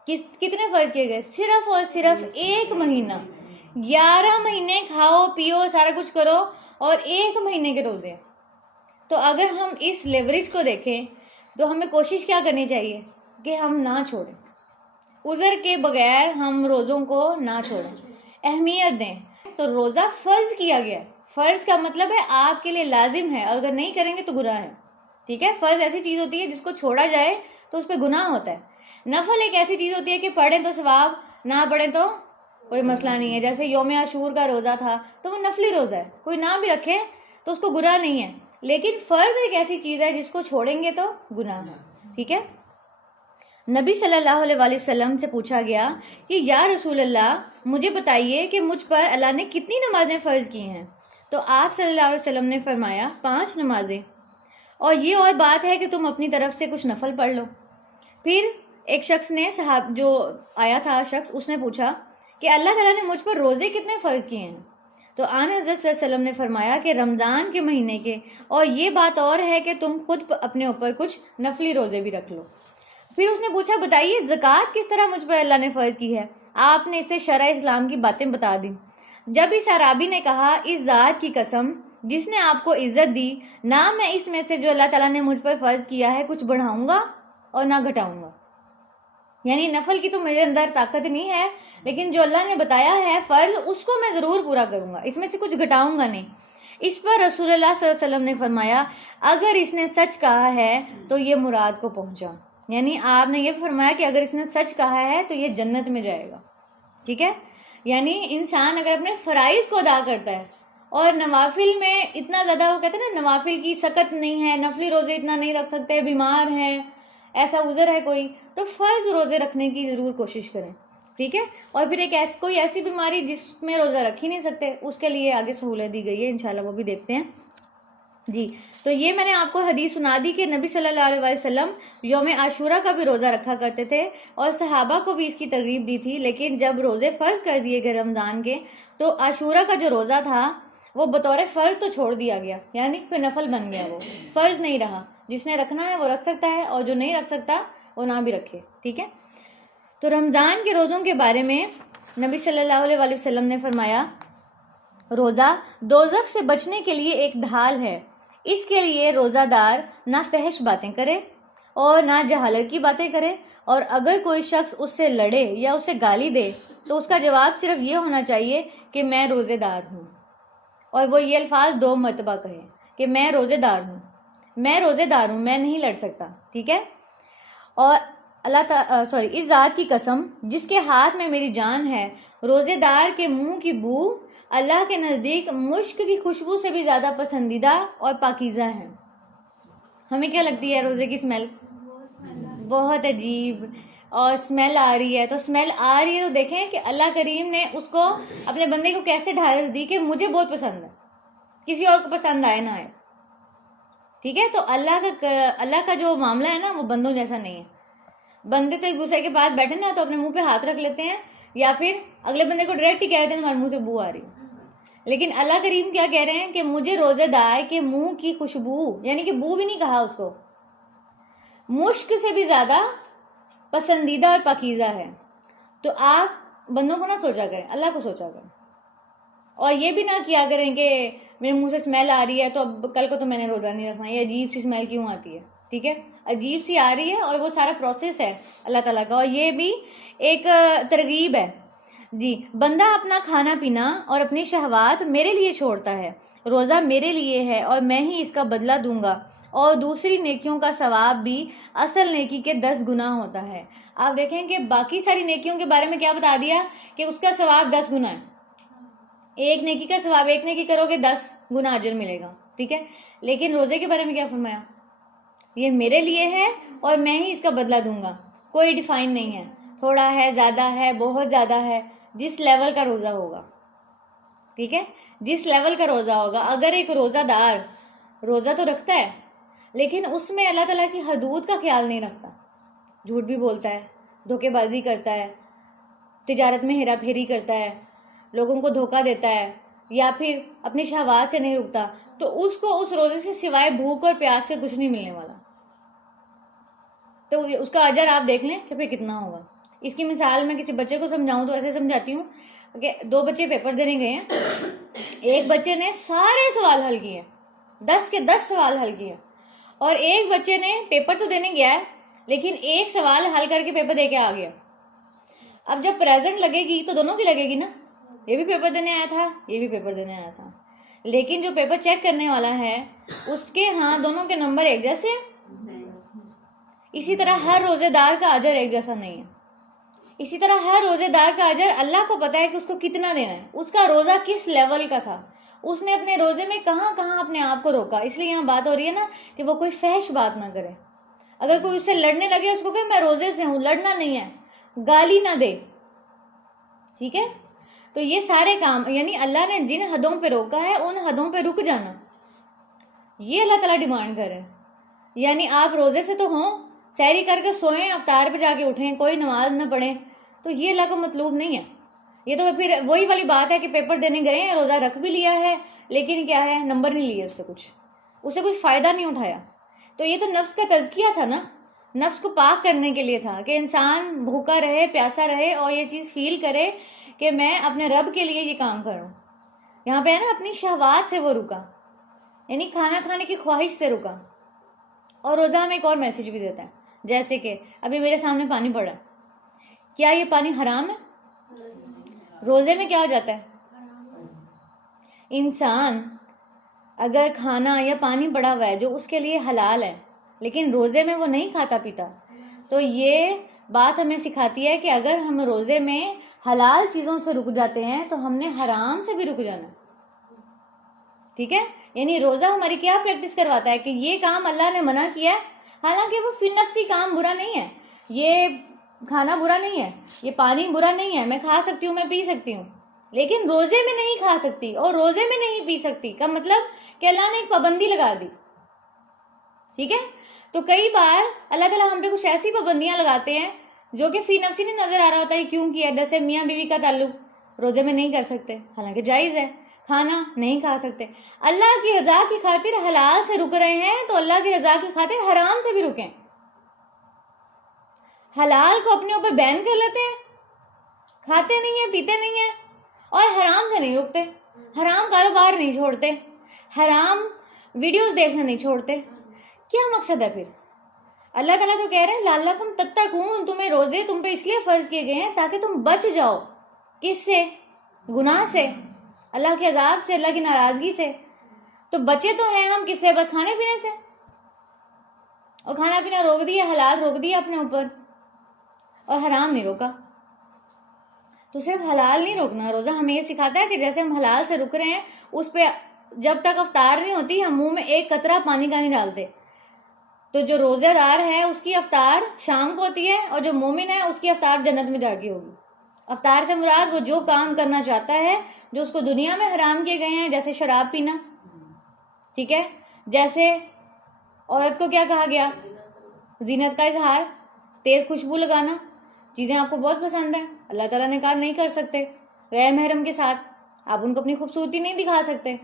کتنے فرض کیے گئے؟ صرف اور صرف 1 مہینہ. 11 مہینے کھاؤ پیو سارا کچھ کرو, اور 1 مہینے کے روزے. تو اگر ہم اس لیوریج کو دیکھیں تو ہمیں کوشش کیا کرنی چاہیے کہ ہم نہ چھوڑیں, عذر کے بغیر ہم روزوں کو نہ چھوڑیں, اہمیت دیں. تو روزہ فرض کیا گیا, فرض کا مطلب ہے آپ کے لیے لازم ہے, اگر نہیں کریں گے تو گناہ ہے. ٹھیک ہے, فرض ایسی چیز ہوتی ہے جس کو چھوڑا جائے تو اس پہ گناہ ہوتا ہے. نفل ایک ایسی چیز ہوتی ہے کہ پڑھیں تو ثواب, نہ پڑھیں تو کوئی مسئلہ نہیں ہے. جیسے یوم عاشور کا روزہ تھا تو وہ نفلی روزہ ہے, کوئی نہ بھی رکھے تو اس کو گناہ نہیں ہے. لیکن فرض ایک ایسی چیز ہے جس کو چھوڑیں گے تو گناہ ہے. ٹھیک ہے, نبی صلی اللہ علیہ وآلہ وسلم سے پوچھا گیا کہ یا رسول اللہ, مجھے بتائیے کہ مجھ پر اللہ نے کتنی نمازیں فرض کی ہیں. تو آپ صلی اللہ علیہ وسلم نے فرمایا 5 نمازیں، اور یہ اور بات ہے کہ تم اپنی طرف سے کچھ نفل پڑھ لو۔ پھر ایک شخص نے جو آیا تھا شخص، اس نے پوچھا کہ اللہ تعالیٰ نے مجھ پر روزے کتنے فرض کیے ہیں؟ تو آن حضرت صلی اللہ علیہ وسلم نے فرمایا کہ رمضان کے مہینے کے، اور یہ بات اور ہے کہ تم خود اپنے اوپر کچھ نفلی روزے بھی رکھ لو۔ پھر اس نے پوچھا بتائیے زکوٰۃ کس طرح مجھ پر اللہ نے فرض کی ہے؟ آپ نے اسے شرع اسلام کی باتیں بتا دی۔ جب اس عرابی نے کہا اس ذات کی قسم جس نے آپ کو عزت دی، نہ میں اس میں سے جو اللہ تعالیٰ نے مجھ پر فرض کیا ہے کچھ بڑھاؤں گا اور نہ گھٹاؤں گا، یعنی نفل کی تو میرے اندر طاقت نہیں ہے، لیکن جو اللہ نے بتایا ہے فرض اس کو میں ضرور پورا کروں گا، اس میں سے کچھ گھٹاؤں گا نہیں۔ اس پر رسول اللہ صلی اللہ علیہ وسلم نے فرمایا اگر اس نے سچ کہا ہے تو یہ مراد کو پہنچا، یعنی آپ نے یہ فرمایا کہ اگر اس نے سچ کہا ہے تو یہ جنت میں جائے گا، ٹھیک ہے؟ یعنی انسان اگر اپنے فرائض کو ادا کرتا ہے اور نوافل میں اتنا زیادہ، وہ کہتے ہیں نا نوافل کی سکت نہیں ہے، نفلی روزے اتنا نہیں رکھ سکتے، بیمار ہیں، ایسا عذر ہے کوئی، تو فرض روزے رکھنے کی ضرور کوشش کریں، ٹھیک ہے؟ اور پھر کوئی ایسی بیماری جس میں روزہ رکھ ہی نہیں سکتے، اس کے لیے آگے سہولت دی گئی ہے، انشاءاللہ وہ بھی دیکھتے ہیں۔ جی تو یہ میں نے آپ کو حدیث سنا دی کہ نبی صلی اللہ علیہ وسلم یوم عاشورہ کا بھی روزہ رکھا کرتے تھے اور صحابہ کو بھی اس کی ترغیب دی تھی، لیکن جب روزے فرض کر دیے گئے رمضان کے تو عاشورہ کا جو روزہ تھا وہ بطور فرض تو چھوڑ دیا گیا، یعنی پھر نفل بن گیا، وہ فرض نہیں رہا، جس نے رکھنا ہے وہ رکھ سکتا ہے اور جو نہیں رکھ سکتا وہ نہ بھی رکھے، ٹھیک ہے؟ تو رمضان کے روزوں کے بارے میں نبی صلی اللہ علیہ وسلم نے فرمایا روزہ دوزخ سے بچنے کے لیے ایک ڈھال ہے، اس کے لیے روزہ دار نہ فحش باتیں کرے اور نہ جہالت کی باتیں کرے، اور اگر کوئی شخص اس سے لڑے یا اسے گالی دے تو اس کا جواب صرف یہ ہونا چاہیے کہ میں روزے دار ہوں، اور وہ یہ الفاظ 2 مرتبہ کہے کہ میں روزے دار ہوں، میں روزے دار ہوں، میں نہیں لڑ سکتا، ٹھیک ہے؟ اور اس ذات کی قسم جس کے ہاتھ میں میری جان ہے، روزے دار کے منہ کی بو اللہ کے نزدیک مشک کی خوشبو سے بھی زیادہ پسندیدہ اور پاکیزہ ہے۔ ہمیں کیا لگتی ہے روزے کی اسمیل؟ بہت عجیب، اور اسمیل آ رہی ہے، تو اسمیل آ رہی ہے تو دیکھیں کہ اللہ کریم نے اس کو اپنے بندے کو کیسے ڈھارس دی کہ مجھے بہت پسند ہے، کسی اور کو پسند آئے نہ آئے، ٹھیک ہے؟ تو اللہ کا جو معاملہ ہے نا وہ بندوں جیسا نہیں ہے۔ بندے تو ایک دوسرے کے پاس بیٹھے نا تو اپنے منہ پہ ہاتھ رکھ لیتے ہیں یا پھر اگلے بندے کو ڈائریکٹ ہی کہہ دیتے ہیں تمہارے منہ سے بو آ رہی ہے، لیکن اللہ کریم کیا کہہ رہے ہیں کہ مجھے روزے دار کے منہ کی خوشبو، یعنی کہ بو بھی نہیں کہا اس کو، مشک سے بھی زیادہ پسندیدہ اور پاکیزہ ہے۔ تو آپ بندوں کو نہ سوچا کریں، اللہ کو سوچا کریں، اور یہ بھی نہ کیا کریں کہ میرے منہ سے اسمیل آ رہی ہے تو اب کل کو تو میں نے روزہ نہیں رکھنا، یہ عجیب سی اسمیل کیوں آتی ہے، ٹھیک ہے؟ عجیب سی آ رہی ہے، اور وہ سارا پروسیس ہے اللہ تعالیٰ کا، اور یہ بھی ایک ترغیب ہے۔ جی بندہ اپنا کھانا پینا اور اپنی شہوات میرے لیے چھوڑتا ہے، روزہ میرے لیے ہے اور میں ہی اس کا بدلہ دوں گا، اور دوسری نیکیوں کا ثواب بھی اصل نیکی کے 10 گنا ہوتا ہے۔ آپ دیکھیں کہ باقی ساری نیکیوں کے بارے میں کیا بتا دیا کہ اس کا ثواب 10 گنا ہے، ایک نیکی کا ثواب، ایک نیکی کرو گے 10 گنا اجر ملے گا، ٹھیک ہے؟ لیکن روزے کے بارے میں کیا فرمایا؟ یہ میرے لیے ہے اور میں ہی اس کا بدلہ دوں گا، کوئی ڈیفائن نہیں ہے، تھوڑا ہے، زیادہ ہے، بہت زیادہ ہے، جس لیول کا روزہ ہوگا، ٹھیک ہے؟ جس لیول کا روزہ ہوگا۔ اگر ایک روزہ دار روزہ تو رکھتا ہے لیکن اس میں اللہ تعالیٰ کی حدود کا خیال نہیں رکھتا، جھوٹ بھی بولتا ہے، دھوکے بازی کرتا ہے، تجارت میں ہیرا پھیری کرتا ہے، لوگوں کو دھوکہ دیتا ہے، یا پھر اپنی شہوات سے نہیں رکتا، تو اس کو اس روزے سے سوائے بھوک اور پیاس سے کچھ نہیں ملنے والا، تو اس کا اجر آپ دیکھ لیں کہ پھر کتنا ہوگا۔ اس کی مثال میں کسی بچے کو سمجھاؤں تو ایسے سمجھاتی ہوں کہ 2 بچے پیپر دینے گئے ہیں، ایک بچے نے سارے سوال حل کیے، 10 کے 10 سوال حل کیے، اور ایک بچے نے پیپر تو دینے گیا ہے لیکن ایک سوال حل کر کے پیپر دے کے آ گیا۔ اب جب پریزنٹ لگے گی تو دونوں کی لگے گی نا، یہ بھی پیپر دینے آیا تھا، یہ بھی پیپر دینے آیا تھا، لیکن جو پیپر چیک کرنے والا ہے اس کے ہاں دونوں کے نمبر ایک جیسے ہیں۔ اسی طرح ہر روزے دار کا اجر ایک جیسا نہیں ہے، اسی طرح ہر روزے دار کا اجر اللہ کو پتا ہے کہ اس کو کتنا دینا ہے، اس کا روزہ کس لیول کا تھا، اس نے اپنے روزے میں کہاں کہاں اپنے آپ کو روکا۔ اس لیے یہاں بات ہو رہی ہے نا کہ وہ کوئی فحش بات نہ کرے، اگر کوئی اس سے لڑنے لگے اس کو کہ میں روزے سے ہوں، لڑنا نہیں ہے، گالی نہ دے، ٹھیک ہے؟ تو یہ سارے کام یعنی اللہ نے جن حدوں پہ روکا ہے ان حدوں پہ رک جانا، یہ اللہ تعالیٰ ڈیمانڈ کر رہے ہیں۔ یعنی آپ روزے سے تو ہوں، سحری کر کے سوئیں، افطار پہ جا کے اٹھیں، کوئی نماز نہ پڑھیں، تو یہ اللہ کو مطلوب نہیں ہے۔ یہ تو پھر وہی والی بات ہے کہ پیپر دینے گئے ہیں، روزہ رکھ بھی لیا ہے لیکن کیا ہے، نمبر نہیں لیے، اس سے کچھ فائدہ نہیں اٹھایا۔ تو یہ تو نفس کا تزکیہ تھا نا، نفس کو پاک کرنے کے لیے تھا کہ انسان بھوکا رہے، پیاسا رہے اور یہ چیز فیل کرے کہ میں اپنے رب کے لیے یہ کام کروں۔ یہاں پہ ہے نا اپنی شہوات سے وہ رکا، یعنی کھانا کھانے کی خواہش سے رکا۔ اور روزہ ہمیں ایک اور میسج بھی دیتا ہے، جیسے کہ ابھی میرے سامنے پانی پڑا ہے، کیا یہ پانی حرام ہے؟ روزے میں کیا ہو جاتا ہے، انسان اگر کھانا یا پانی پڑا ہوا ہے جو اس کے لیے حلال ہے لیکن روزے میں وہ نہیں کھاتا پیتا، تو یہ بات ہمیں سکھاتی ہے کہ اگر ہم روزے میں حلال چیزوں سے رک جاتے ہیں تو ہم نے حرام سے بھی رک جانا، ٹھیک ہے؟ یعنی روزہ ہماری کیا پریکٹس کرواتا ہے کہ یہ کام اللہ نے منع کیا ہے، حالانکہ وہ فی نفسی کام برا نہیں ہے، یہ کھانا برا نہیں ہے، یہ پانی برا نہیں ہے، میں کھا سکتی ہوں، میں پی سکتی ہوں، لیکن روزے میں نہیں کھا سکتی اور روزے میں نہیں پی سکتی کا مطلب کہ اللہ نے ایک پابندی لگا دی، ٹھیک ہے؟ تو کئی بار اللہ تعالیٰ ہم پہ کچھ ایسی پابندیاں لگاتے ہیں جو کہ فی نفسی نہیں نظر آ رہا ہوتا ہے کیوں کیا، جیسے میاں بیوی کا تعلق روزے میں نہیں کر سکتے حالانکہ جائز ہے، کھانا نہیں کھا سکتے، اللہ کی رضا کی خاطر حلال سے رک رہے ہیں تو اللہ کی رضا کی خاطر حرام سے بھی رکیں۔ حلال کو اپنے اوپر بین کر لیتے ہیں، کھاتے نہیں ہیں، پیتے نہیں ہیں، اور حرام سے نہیں رکتے، حرام کاروبار نہیں چھوڑتے، حرام ویڈیوز دیکھنا نہیں چھوڑتے، کیا مقصد ہے پھر؟ اللہ تعالیٰ تو کہہ رہے ہیں لعلکم تتقون، تمہیں روزے تم پہ اس لیے فرض کیے گئے ہیں تاکہ تم بچ جاؤ، کس سے؟ گناہ سے، اللہ کے عذاب سے، اللہ کی ناراضگی سے۔ تو بچے تو ہیں ہم کس سے؟ بس کھانے پینے سے، اور کھانا پینا روک دیا، حلال روک دیا اپنے اوپر اور حرام نہیں روکا۔ تو صرف حلال نہیں روکنا، روزہ ہمیں یہ سکھاتا ہے کہ جیسے ہم حلال سے رک رہے ہیں، اس پہ جب تک افطار نہیں ہوتی ہم منہ میں ایک قطرہ پانی کا نہیں ڈالتے۔ تو جو روزہ دار ہے اس کی افطار شام کو ہوتی ہے، اور جو مومن ہے اس کی افطار جنت میں جا کے ہوگی۔ افطار سے مراد وہ جو کام کرنا چاہتا ہے جو اس کو دنیا میں حرام کیے گئے ہیں، جیسے شراب پینا، ٹھیک ہے، جیسے عورت کو کیا کہا گیا، زینت کا اظہار، تیز خوشبو لگانا، چیزیں آپ کو بہت پسند ہیں، اللہ تعالیٰ نے کہا نہیں کر سکتے، غیر محرم کے ساتھ آپ ان کو اپنی خوبصورتی نہیں دکھا سکتے۔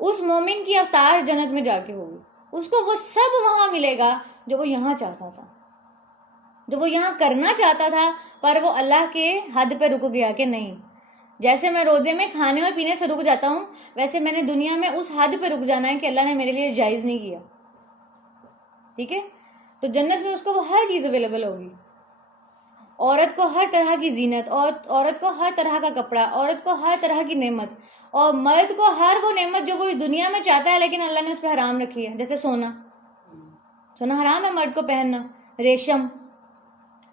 اس مومن کی افطار جنت میں جا کے ہوگی، اس کو وہ سب وہاں ملے گا جو وہ یہاں چاہتا تھا، جو وہ یہاں کرنا چاہتا تھا، پر وہ اللہ کے حد پہ رک گیا کہ نہیں، جیسے میں روزے میں کھانے اور پینے سے رک جاتا ہوں ویسے میں نے دنیا میں اس حد پہ رک جانا ہے کہ اللہ نے میرے لیے جائز نہیں کیا، ٹھیک ہے؟ تو جنت میں اس کو وہ ہر چیز اویلیبل ہوگی، عورت کو ہر طرح کی زینت، اور عورت کو ہر طرح کا کپڑا، عورت کو ہر طرح کی نعمت، اور مرد کو ہر وہ نعمت جو وہ دنیا میں چاہتا ہے لیکن اللہ نے اس پہ حرام رکھی ہے، جیسے سونا حرام ہے مرد کو پہننا، ریشم،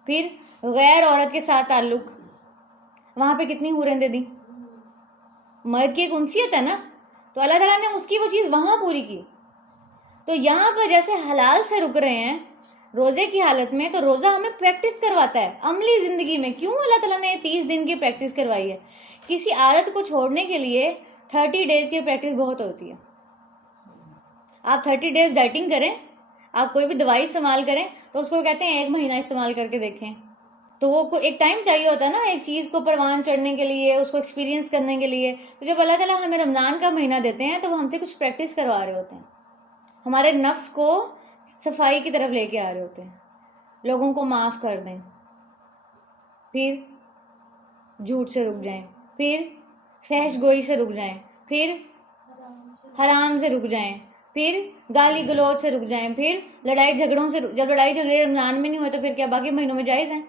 پھر غیر عورت کے ساتھ تعلق، وہاں پہ کتنی حوریں دے دی، مرد کی ایک انسیت ہے نا، تو اللہ تعالیٰ نے اس کی وہ چیز وہاں پوری کی۔ تو یہاں پر جیسے حلال سے رک رہے ہیں روزے کی حالت میں، تو روزہ ہمیں پریکٹس کرواتا ہے عملی زندگی میں۔ کیوں اللہ تعالیٰ نے 30 دن کی پریکٹس کروائی ہے؟ کسی عادت کو چھوڑنے کے لیے 30 ڈیز کی پریکٹس بہت ہوتی ہے۔ آپ 30 ڈیز ڈائٹنگ کریں، آپ کوئی بھی دوائی استعمال کریں تو اس کو کہتے ہیں 1 مہینہ استعمال کر کے دیکھیں، تو وہ ایک ٹائم چاہیے ہوتا ہے نا ایک چیز کو پروان چڑھنے کے لیے، اس کو ایکسپیرینس کرنے کے لیے۔ تو جب اللہ تعالیٰ ہمیں رمضان کا مہینہ دیتے ہیں تو وہ ہم سے کچھ پریکٹس کروا رہے ہوتے ہیں، ہمارے نفس کو صفائی کی طرف لے کے آ رہے ہوتے ہیں، لوگوں کو معاف کر دیں، پھر جھوٹ سے رک جائیں، پھر فحش گوئی سے رک جائیں، پھر حرام سے رک جائیں، پھر گالی گلوچ سے رک جائیں، پھر لڑائی جھگڑوں سے جب لڑائی جھگڑے رمضان میں نہیں ہوئے تو پھر کیا باقی مہینوں میں جائز ہیں؟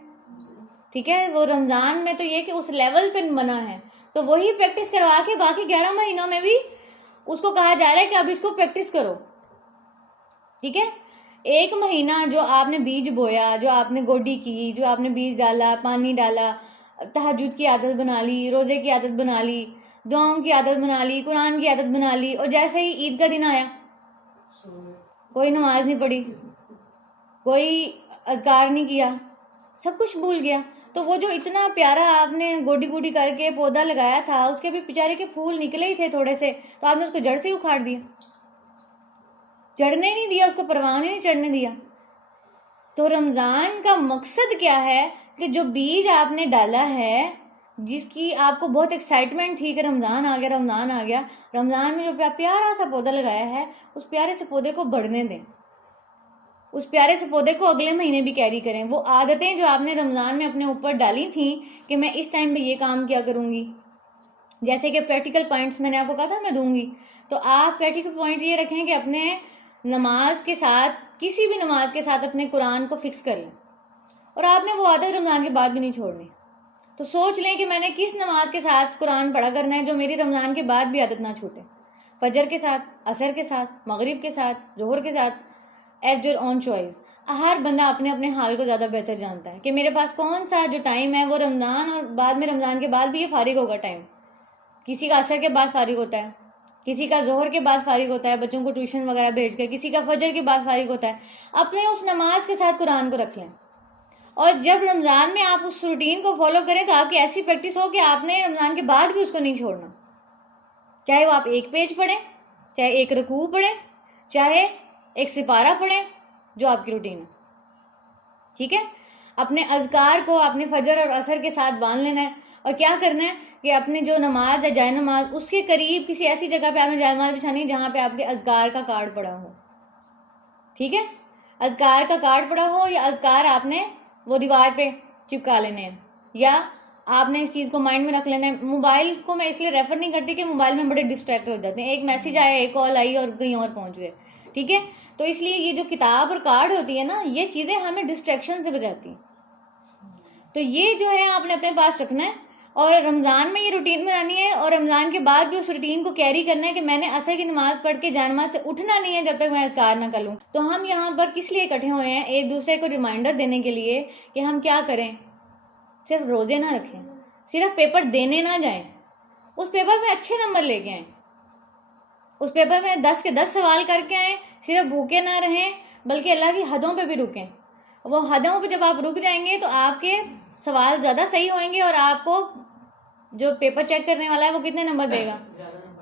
ٹھیک ہے، وہ رمضان میں تو یہ کہ اس لیول پہ منع ہے، تو وہی پریکٹس کروا کے باقی 11 مہینوں میں بھی اس کو کہا جا رہا ہے کہ اب اس کو پریکٹس کرو، ٹھیک ہے؟ 1 مہینہ جو آپ نے بیج بویا، جو آپ نے گوڈی کی، جو آپ نے بیج ڈالا، پانی ڈالا، تہجد کی عادت بنا لی، روزے کی عادت بنا لی، دعاؤں کی عادت بنا لی، قرآن کی عادت بنا لی، اور جیسے ہی عید کا دن آیا کوئی نماز نہیں پڑھی، کوئی اذکار نہیں کیا، سب کچھ بھول گیا، تو وہ جو اتنا پیارا آپ نے گوڈی گوڈی کر کے پودا لگایا تھا، اس کے بھی بیچارے کے پھول نکلے ہی تھے تھوڑے سے، تو آپ نے اس کو جڑ سے ہی اکھاڑ دیا، چڑھنے نہیں دیا، اس کو پروان نہیں چڑھنے دیا۔ تو رمضان کا مقصد کیا ہے کہ جو بیج آپ نے ڈالا ہے، جس کی آپ کو بہت ایکسائٹمنٹ تھی کہ رمضان آ گیا، رمضان آ گیا، رمضان میں جو پیارا سا پودا لگایا ہے، اس پیارے سے پودے کو بڑھنے دیں، اس پیارے سے پودے کو اگلے مہینے بھی کیری کریں۔ وہ عادتیں جو آپ نے رمضان میں اپنے اوپر ڈالی تھیں کہ میں اس ٹائم پہ یہ کام کیا کروں گی، جیسے کہ پریکٹیکل پوائنٹس میں نے آپ کو کہا تھا میں دوں گی، تو آپ پریکٹیکل پوائنٹ یہ رکھیں کہ اپنے نماز کے ساتھ، کسی بھی نماز کے ساتھ اپنے قرآن کو فکس کر لیں، اور آپ نے وہ عادت رمضان کے بعد بھی نہیں چھوڑنی۔ تو سوچ لیں کہ میں نے کس نماز کے ساتھ قرآن پڑھا کرنا ہے جو میری رمضان کے بعد بھی عادت نہ چھوٹے، فجر کے ساتھ، عصر کے ساتھ، مغرب کے ساتھ، ظہر کے ساتھ، ایٹ یور اون چوائس۔ ہر بندہ اپنے اپنے حال کو زیادہ بہتر جانتا ہے کہ میرے پاس کون سا جو ٹائم ہے وہ رمضان اور بعد میں رمضان کے بعد بھی یہ فارغ ہوگا ٹائم۔ کسی کا عصر کے بعد فارغ ہوتا ہے، کسی کا ظہر کے بعد فارغ ہوتا ہے بچوں کو ٹیوشن وغیرہ بھیج کر، کسی کا فجر کے بعد فارغ ہوتا ہے۔ اپنے اس نماز کے ساتھ قرآن کو رکھ لیں، اور جب رمضان میں آپ اس روٹین کو فالو کریں تو آپ کی ایسی پریکٹس ہو کہ آپ نے رمضان کے بعد بھی اس کو نہیں چھوڑنا، چاہے وہ آپ ایک پیج پڑھیں، چاہے ایک رکوع پڑھیں، چاہے ایک سپارہ پڑھیں، جو آپ کی روٹین ہے، ٹھیک ہے۔ اپنے اذکار کو اپنے فجر اور عصر کے ساتھ باندھ لینا ہے، اور کیا کرنا ہے کہ اپنی جو نماز ہے جائے نماز، اس کے قریب کسی ایسی جگہ پہ آپ نے جائے نماز بچھانی ہے جہاں پہ آپ کے اذکار کا کارڈ پڑا ہو، ٹھیک ہے۔ اذکار کا کارڈ پڑا ہو، یا اذکار آپ نے وہ دیوار پہ چپکا لینے ہیں، یا آپ نے اس چیز کو مائنڈ میں رکھ لینا ہے۔ موبائل کو میں اس لیے ریفر نہیں کرتی کہ موبائل میں بڑے ڈسٹریکٹ ہو جاتے ہیں، ایک میسیج آیا، ایک کال آئی اور کہیں اور پہنچ گئے، ٹھیک ہے۔ تو اس لیے یہ جو کتاب اور کارڈ ہوتی ہے نا، یہ چیزیں ہمیں ڈسٹریکشن سے بچاتی ہیں، تو یہ جو ہے آپ نے اپنے پاس رکھنا ہے، اور رمضان میں یہ روٹین بنانی ہے، اور رمضان کے بعد بھی اس روٹین کو کیری کرنا ہے کہ میں نے عصر کی نماز پڑھ کے جائے نماز سے اٹھنا نہیں ہے جب تک میں اذکار نہ کر لوں۔ تو ہم یہاں پر کس لیے اکٹھے ہوئے ہیں؟ ایک دوسرے کو ریمائنڈر دینے کے لیے کہ ہم کیا کریں، صرف روزے نہ رکھیں، صرف پیپر دینے نہ جائیں، اس پیپر میں اچھے نمبر لے کے آئیں، اس پیپر میں 10 کے 10 سوال کر کے آئیں، صرف بھوکے نہ رہیں بلکہ اللہ کی حدوں پہ بھی رکیں۔ وہ حدوں پہ جب آپ رک جائیں گے تو آپ کے سوال زیادہ صحیح ہوئیں گے، اور آپ کو جو پیپر چیک کرنے والا ہے وہ کتنے نمبر دے گا؟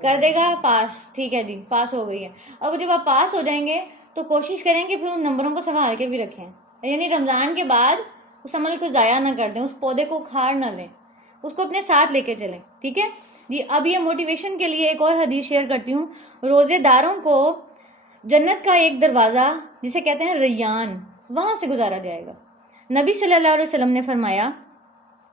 کر دے گا پاس، ٹھیک ہے جی، پاس ہو گئی ہے۔ اور وہ جب آپ پاس ہو جائیں گے تو کوشش کریں کہ پھر ان نمبروں کو سنبھال کے بھی رکھیں، یعنی رمضان کے بعد اس عمل کو ضائع نہ کر دیں، اس پودے کو اکھاڑ نہ لیں، اس کو اپنے ساتھ لے کے چلیں، ٹھیک ہے جی۔ اب یہ موٹیویشن کے لیے ایک اور حدیث شیئر کرتی ہوں۔ روزے داروں کو جنت کا ایک دروازہ جسے کہتے ہیں ریان، وہاں سے گزارا جائے گا۔ نبی صلی اللہ علیہ وسلم نے فرمایا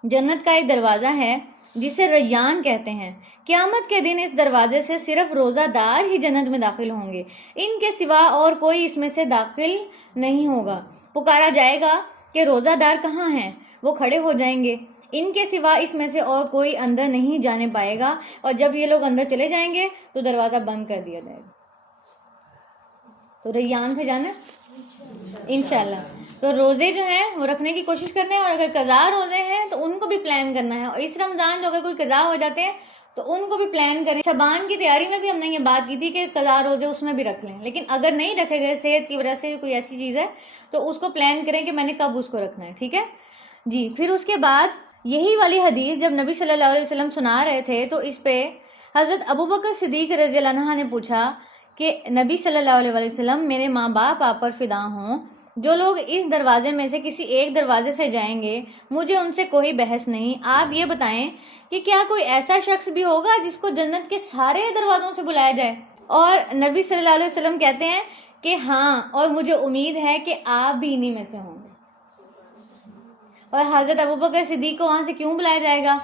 جنت کا ایک دروازہ ہے جسے ریان کہتے ہیں، قیامت کے دن اس دروازے سے صرف روزہ دار ہی جنت میں داخل ہوں گے، ان کے سوا اور کوئی اس میں سے داخل نہیں ہوگا۔ پکارا جائے گا کہ روزہ دار کہاں ہیں؟ وہ کھڑے ہو جائیں گے، ان کے سوا اس میں سے اور کوئی اندر نہیں جانے پائے گا، اور جب یہ لوگ اندر چلے جائیں گے تو دروازہ بند کر دیا جائے گا۔ تو ریان سے جانا انشاءاللہ۔ تو روزے جو ہیں وہ رکھنے کی کوشش کرنا ہے، اور اگر قضا روزے ہیں تو ان کو بھی پلان کرنا ہے، اور اس رمضان جو اگر کوئی قضا ہو جاتے ہیں تو ان کو بھی پلان کریں۔ شعبان کی تیاری میں بھی ہم نے یہ بات کی تھی کہ قضا روزے اس میں بھی رکھ لیں، لیکن اگر نہیں رکھے گئے، صحت کی وجہ سے کوئی ایسی چیز ہے، تو اس کو پلان کریں کہ میں نے کب اس کو رکھنا ہے، ٹھیک ہے جی۔ پھر اس کے بعد یہی والی حدیث جب نبی صلی اللہ علیہ وسلم سنا رہے تھے تو اس پہ حضرت ابوبکر صدیق رضی اللہ عنہ نے پوچھا کہ نبی صلی اللہ علیہ وسلم، میرے ماں باپ آپ پر فدا ہوں، جو لوگ اس دروازے میں سے کسی ایک دروازے سے جائیں گے مجھے ان سے کوئی بحث نہیں، آپ یہ بتائیں کہ کیا کوئی ایسا شخص بھی ہوگا جس کو جنت کے سارے دروازوں سے بلایا جائے؟ اور نبی صلی اللہ علیہ وسلم کہتے ہیں کہ ہاں، اور مجھے امید ہے کہ آپ بھی انہی میں سے ہوں گے۔ اور حضرت ابوبکر صدیق کو وہاں سے کیوں بلایا جائے گا؟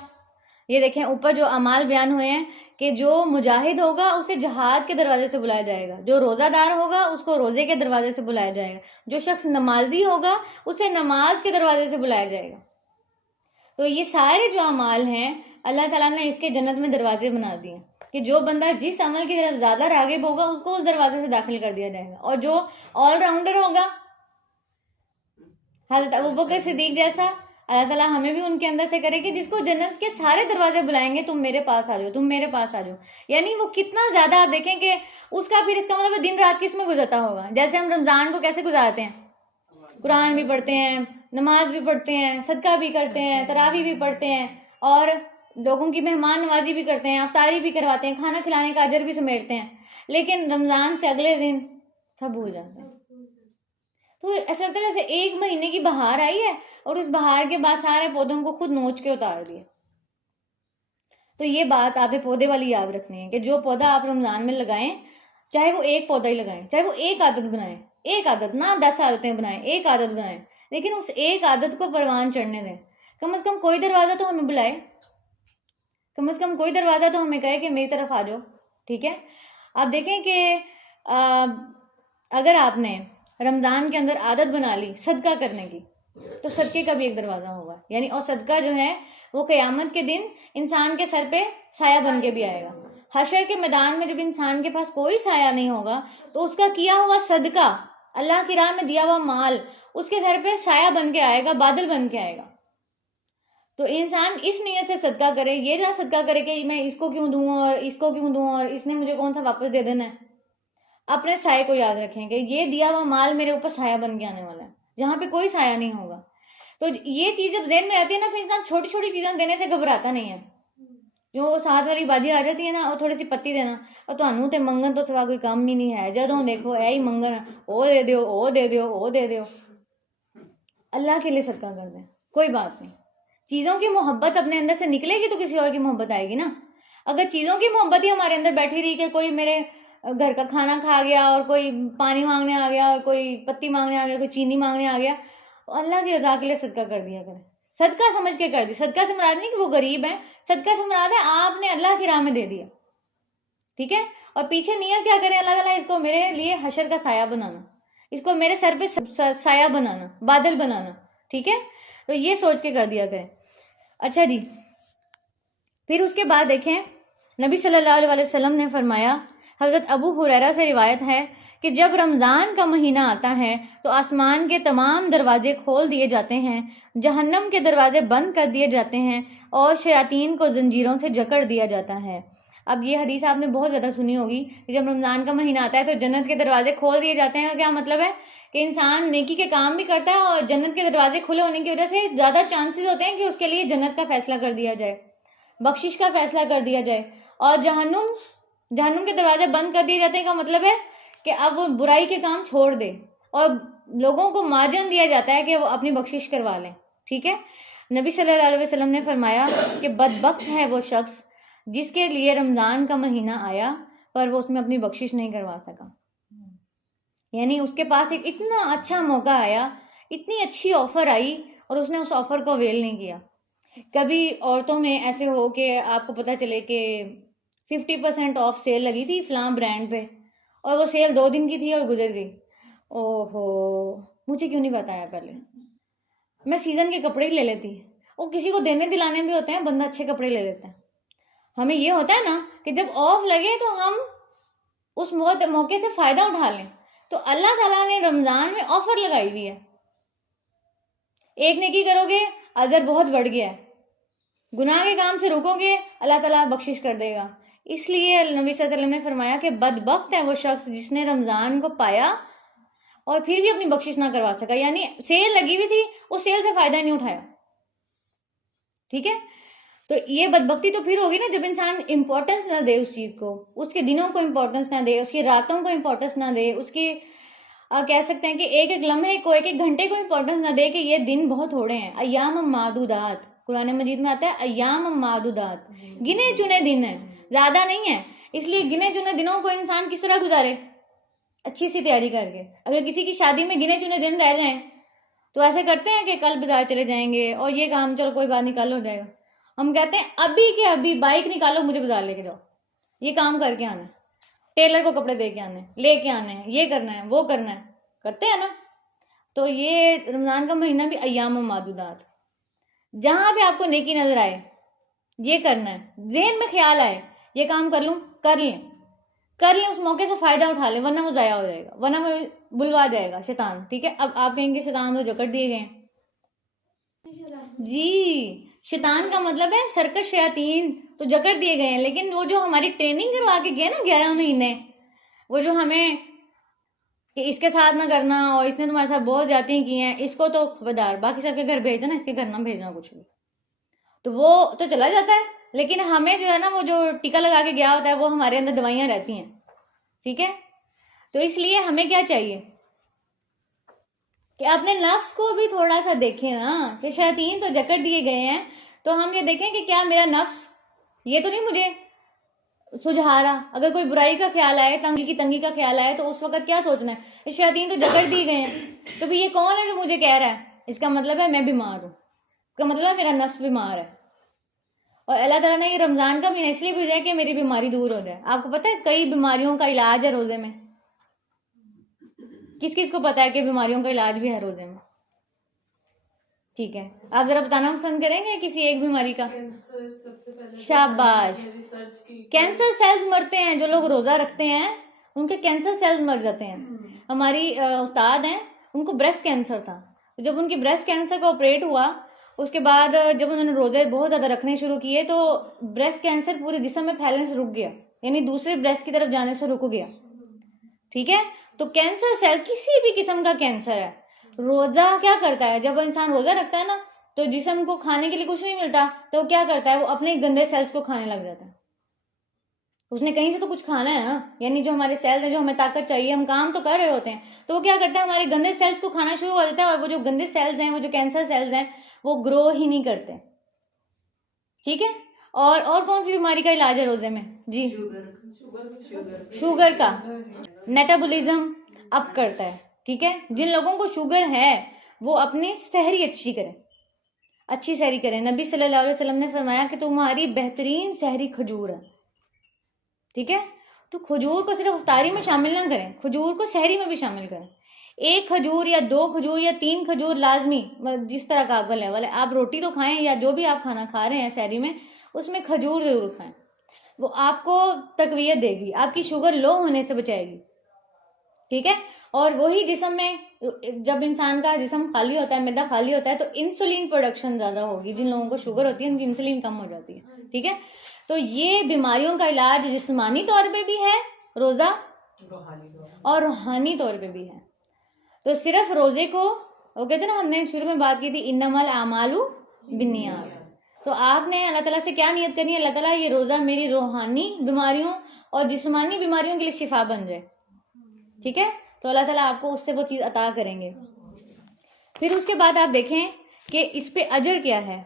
یہ دیکھیں اوپر جو اعمال بیان ہوئے ہیں کہ جو مجاہد ہوگا اسے جہاد کے دروازے سے بلایا جائے گا، جو روزہ دار ہوگا اس کو روزے کے دروازے سے بلایا جائے گا، جو شخص نمازی ہوگا اسے نماز کے دروازے سے بلایا جائے گا۔ تو یہ سارے جو اعمال ہیں اللہ تعالیٰ نے اس کے جنت میں دروازے بنا دیے کہ جو بندہ جس عمل کی طرف زیادہ راغب ہوگا اس کو اس دروازے سے داخل کر دیا جائے گا، اور جو آل راؤنڈر ہوگا حضرت ابوبکر صدیق جیسا، اللہ تعالیٰ ہمیں بھی ان کے اندر سے کرے کہ جس کو جنت کے سارے دروازے بلائیں گے، تم میرے پاس آ جاؤ، تم میرے پاس آ جاؤ، یعنی وہ کتنا زیادہ آپ دیکھیں کہ اس کا پھر اس کا مطلب دن رات کس میں گزرتا ہوگا۔ جیسے ہم رمضان کو کیسے گزارتے ہیں، قرآن بھی پڑھتے ہیں، نماز بھی پڑھتے ہیں، صدقہ بھی کرتے ہیں، تراویح بھی پڑھتے ہیں، اور لوگوں کی مہمان نوازی بھی کرتے ہیں، افطاری بھی کرواتے ہیں، کھانا کھلانے کا اجر بھی سمیٹتے ہیں، لیکن رمضان سے اگلے دن سب بھول جاتے ہیں. تو ایسا لگتا ہے جیسے 1 مہینے کی بہار آئی ہے اور اس بہار کے بعد سارے پودوں کو خود نوچ کے اتار دیا. تو یہ بات آپ نے پودے والی یاد رکھنی ہے کہ جو پودا آپ رمضان میں لگائیں، چاہے وہ ایک پودا ہی لگائیں، چاہے وہ ایک عادت بنائیں، ایک عادت نہ 10 عادتیں بنائیں، ایک عادت بنائیں، لیکن اس ایک عادت کو پروان چڑھنے دیں. کم از کم کوئی دروازہ تو ہمیں بلائے، کم از کم کوئی دروازہ تو ہمیں کہے کہ میری طرف آ جاؤ. ٹھیک ہے. آپ دیکھیں کہ اگر آپ نے رمضان کے اندر عادت بنا لی صدقہ کرنے کی تو صدقے کا بھی ایک دروازہ ہوگا. یعنی اور صدقہ جو ہے وہ قیامت کے دن انسان کے سر پہ سایہ بن کے بھی آئے گا. حشر کے میدان میں جب انسان کے پاس کوئی سایہ نہیں ہوگا تو اس کا کیا ہوا صدقہ، اللہ کی راہ میں دیا ہوا مال اس کے سر پہ سایہ بن کے آئے گا، بادل بن کے آئے گا. تو انسان اس نیت سے صدقہ کرے، یہ نہ صدقہ کرے کہ میں اس کو کیوں دوں اور اس کو کیوں دوں اور اس نے مجھے کون سا واپس دے دینا ہے. اپنے سائے کو یاد رکھیں کہ یہ دیا ہوا مال میرے اوپر سایہ بن کے آنے والا ہے جہاں پہ کوئی سایہ نہیں ہوگا. تو یہ چیز جب ذہن میں آتی ہے نا، پھر انسان چھوٹی چھوٹی چیزیں دینے سے گھبراتا نہیں ہے. جو ساتھ والی باجی آ جاتی ہے نا، اور تھوڑی سی پتی دینا، اور تانوں تے منگن تو سوا کوئی کام ہی نہیں ہے، جدوں دیکھو اے ہی منگن، او دے دیو، او دے دیو، او دے دیو. اللہ کے لیے صدقہ کر دیں، کوئی بات نہیں. چیزوں کی محبت اپنے اندر سے نکلے گی تو کسی اور کی محبت آئے گی نا. اگر چیزوں کی محبت ہی ہمارے اندر بیٹھی رہی کہ کوئی میرے گھر کا کھانا کھا گیا اور کوئی پانی مانگنے آ گیا اور کوئی پتی مانگنے آ گیا، کوئی چینی مانگنے آ گیا، اللہ کی رضا کے لیے صدقہ کر دیا کریں. صدقہ سمجھ کے کر دی. صدقہ سے مراد نہیں کہ وہ غریب ہیں، صدقہ سے مراد ہے آپ نے اللہ کی راہ میں دے دیا. ٹھیک ہے. اور پیچھے نیت کیا کریں، اللہ تعالیٰ اس کو میرے لیے حشر کا سایہ بنانا، اس کو میرے سر پہ سایہ بنانا، بادل بنانا. ٹھیک ہے. تو یہ سوچ کے کر دیا کریں. اچھا جی، پھر اس کے بعد دیکھیں نبی صلی اللہ علیہ وسلم نے فرمایا، حضرت ابو ہریرہ سے روایت ہے کہ جب رمضان کا مہینہ آتا ہے تو آسمان کے تمام دروازے کھول دیے جاتے ہیں، جہنم کے دروازے بند کر دیے جاتے ہیں اور شیاطین کو زنجیروں سے جکڑ دیا جاتا ہے. اب یہ حدیث آپ نے بہت زیادہ سنی ہوگی کہ جب رمضان کا مہینہ آتا ہے تو جنت کے دروازے کھول دیے جاتے ہیں. کیا مطلب ہے کہ انسان نیکی کے کام بھی کرتا ہے اور جنت کے دروازے کھلے ہونے کی وجہ سے زیادہ چانسز ہوتے ہیں کہ اس کے لیے جنت کا فیصلہ کر دیا جائے، بخشش کا فیصلہ کر دیا جائے. اور جہنم کے دروازے بند کر دیے جاتے ہیں کا مطلب ہے کہ اب وہ برائی کے کام چھوڑ دے اور لوگوں کو ماجن دیا جاتا ہے کہ وہ اپنی بخشش کروا لیں. ٹھیک ہے. نبی صلی اللہ علیہ وسلم نے فرمایا کہ بدبخت ہے وہ شخص جس کے لیے رمضان کا مہینہ آیا پر وہ اس میں اپنی بخشش نہیں کروا سکا. یعنی اس کے پاس ایک اتنا اچھا موقع آیا، اتنی اچھی آفر آئی اور اس نے اس آفر کو اویل نہیں کیا. کبھی عورتوں میں ایسے ہو کہ آپ کو پتہ چلے کہ 50% آف سیل لگی تھی فلاں برانڈ پہ اور وہ سیل 2 دن کی تھی اور گزر گئی. اوہو، مجھے کیوں نہیں بتایا پہلے، میں سیزن کے کپڑے ہی لے لیتی. اور کسی کو دینے دلانے بھی ہوتے ہیں، بندہ اچھے کپڑے لے لیتا ہے. ہمیں یہ ہوتا ہے نا کہ جب آف لگے تو ہم اس موقع سے فائدہ اٹھا لیں. تو اللہ تعالیٰ نے رمضان میں آفر لگائی ہوئی ہے. ایک نیکی کرو گے اجر بہت بڑھ گیا ہے، گناہ کے کام سے رکو گے اللہ تعالیٰ بخشش کر دے گا. اس لیے نبی صلی اللہ علیہ وسلم نے فرمایا کہ بدبخت ہے وہ شخص جس نے رمضان کو پایا اور پھر بھی اپنی بخشش نہ کروا سکا. یعنی سیل لگی ہوئی تھی، اس سیل سے فائدہ نہیں اٹھایا. ٹھیک ہے. تو یہ بدبختی تو پھر ہوگی نا جب انسان امپورٹنس نہ دے اس چیز کو، اس کے دنوں کو امپورٹنس نہ دے، اس کی راتوں کو امپورٹنس نہ دے، اس کی کہہ سکتے ہیں کہ ایک ایک لمحے کو، ایک ایک گھنٹے کو امپورٹنس نہ دے کہ یہ دن بہت تھوڑے ہیں. ایام معدودات قرآن مجید میں آتا ہے، ایام معدودات، گنے چنے دن ہیں، زیادہ نہیں ہے. اس لیے گنے چنے دنوں کو انسان کس طرح گزارے؟ اچھی سی تیاری کر کے. اگر کسی کی شادی میں گنے چنے دن رہ جائیں تو ایسے کرتے ہیں کہ کل بازار چلے جائیں گے اور یہ کام چلو کوئی بات نہیں کل ہو جائے گا. ہم کہتے ہیں ابھی کے ابھی بائک نکالو، مجھے بازار لے کے جاؤ، یہ کام کر کے آنا ہے، ٹیلر کو کپڑے دے کے آنے ہیں، لے کے آنے ہیں، یہ کرنا ہے وہ کرنا ہے، کرتے ہیں نا. تو یہ رمضان کا مہینہ بھی ایام و معدودات، جہاں بھی آپ کو نیکی نظر آئے یہ کرنا ہے، ذہن میں خیال آئے یہ کام کر لوں، کر لیں اس موقع سے فائدہ اٹھا لیں، ورنہ وہ ضائع ہو جائے گا، ورنہ وہ بلوا جائے گا شیطان. ٹھیک ہے. اب آپ کہیں گے شیطان تو جکڑ دیے گئے ہیں. جی، شیطان کا مطلب ہے سرکش شیاطین تو جکڑ دیے گئے ہیں، لیکن وہ جو ہماری ٹریننگ کروا کے گئے نا 11 مہینے، وہ جو ہمیں کہ اس کے ساتھ نہ کرنا اور اس نے تمہارے ساتھ بہت زیادتیاں کی ہیں، اس کو تو خبردار، باقی سب کے گھر بھیجنا، اس کے گھر نہ بھیجنا کچھ بھی. تو وہ تو چلا جاتا ہے، لیکن ہمیں جو ہے نا وہ جو ٹیکا لگا کے گیا ہوتا ہے وہ ہمارے اندر دوائیاں رہتی ہیں. ٹھیک ہے، تو اس لیے ہمیں کیا چاہیے کہ اپنے نفس کو بھی تھوڑا سا دیکھیں نا، کہ شیاطین تو جکڑ دیے گئے ہیں، تو ہم یہ دیکھیں کہ کیا میرا نفس یہ تو نہیں مجھے سجھا رہا. اگر کوئی برائی کا خیال آئے، تنگی کا خیال آئے، تو اس وقت کیا سوچنا ہے؟ یہ شیاطین تو جکڑ دیے گئے ہیں، تو پھر یہ کون ہے جو مجھے کہہ رہا ہے؟ اس کا مطلب ہے میں بیمار ہوں، اس کا مطلب ہے میرا نفس بیمار ہے. اور اللہ تعالیٰ نے یہ رمضان کا مہینہ اس لیے بھیجا ہے کہ میری بیماری دور ہو جائے. آپ کو پتہ ہے کئی بیماریوں کا علاج ہے روزے میں. کس کس کو پتا ہے کہ بیماریوں کا علاج بھی ہے روزے میں؟ ٹھیک ہے، آپ ذرا بتانا پسند کریں گے کسی ایک بیماری کا؟ شاباش. کینسر سیلز مرتے ہیں، جو لوگ روزہ رکھتے ہیں ان کے کینسر سیلز مر جاتے ہیں. ہماری استاد ہیں، ان کو بریسٹ کینسر تھا. جب ان کی بریسٹ کینسر کا آپریٹ ہوا، اس کے بعد جب انہوں نے روزے بہت زیادہ رکھنے شروع کیے تو بریسٹ کینسر پورے جسم میں پھیلنے سے رک گیا، یعنی دوسرے بریسٹ کی طرف جانے سے رک گیا. ٹھیک ہے، تو کینسر سیل کسی بھی قسم کا کینسر ہے. روزہ کیا کرتا ہے؟ جب انسان روزہ رکھتا ہے نا تو جسم کو کھانے کے لیے کچھ نہیں ملتا، تو وہ کیا کرتا ہے؟ وہ اپنے گندے سیلز کو کھانے لگ جاتا ہے. اس نے کہیں سے تو کچھ کھانا ہے نا، یعنی جو ہمارے سیلز ہیں، جو ہمیں طاقت چاہیے، ہم کام تو کر رہے ہوتے ہیں، تو وہ کیا کرتا ہے؟ ہمارے گندے سیلز کو کھانا شروع کر دیتا ہے، اور وہ جو گندے سیلز ہیں، وہ جو کینسر سیلز ہیں، وہ گرو ہی نہیں کرتے. ٹھیک ہے، اور کون سی بیماری کا علاج ہے روزے میں؟ جی، شوگر کا میٹابولزم اپ کرتا ہے. ٹھیک ہے، جن لوگوں کو شوگر ہے وہ اپنی سحری اچھی سحری کریں. نبی صلی اللہ علیہ وسلم نے فرمایا کہ تمہاری بہترین سحری کھجور ہے. ٹھیک ہے، تو کھجور کو صرف افطاری میں شامل نہ کریں، کھجور کو سحری میں بھی شامل کریں. 1 کھجور یا 2 کھجور یا 3 کھجور لازمی، جس طرح کا آپ کا لیول ہے. آپ روٹی تو کھائیں یا جو بھی آپ کھانا کھا رہے ہیں سحری میں، اس میں کھجور ضرور کھائیں. وہ آپ کو تقویت دے گی، آپ کی شوگر لو ہونے سے بچائے گی. ٹھیک ہے، اور وہی جسم میں جب انسان کا جسم خالی ہوتا ہے، معدہ خالی ہوتا ہے، تو انسولین پروڈکشن زیادہ ہوگی. جن لوگوں کو شوگر ہوتی ہے ان کی انسولین کم ہو جاتی ہے. ٹھیک ہے، تو یہ بیماریوں کا علاج جسمانی طور پہ بھی ہے روزہ، اور روحانی طور پہ بھی ہے. تو صرف روزے کو، وہ کہتے ہیں نا، ہم نے شروع میں بات کی تھی انما الاعمال بالنیات، تو آپ نے اللہ تعالیٰ سے کیا نیت کرنی ہے؟ اللہ تعالیٰ یہ روزہ میری روحانی بیماریوں اور جسمانی بیماریوں کے لیے شفا بن جائے. ٹھیک ہے، تو اللہ تعالیٰ آپ کو اس سے وہ چیز عطا کریں گے. پھر اس کے بعد آپ دیکھیں کہ اس پہ اجر کیا ہے.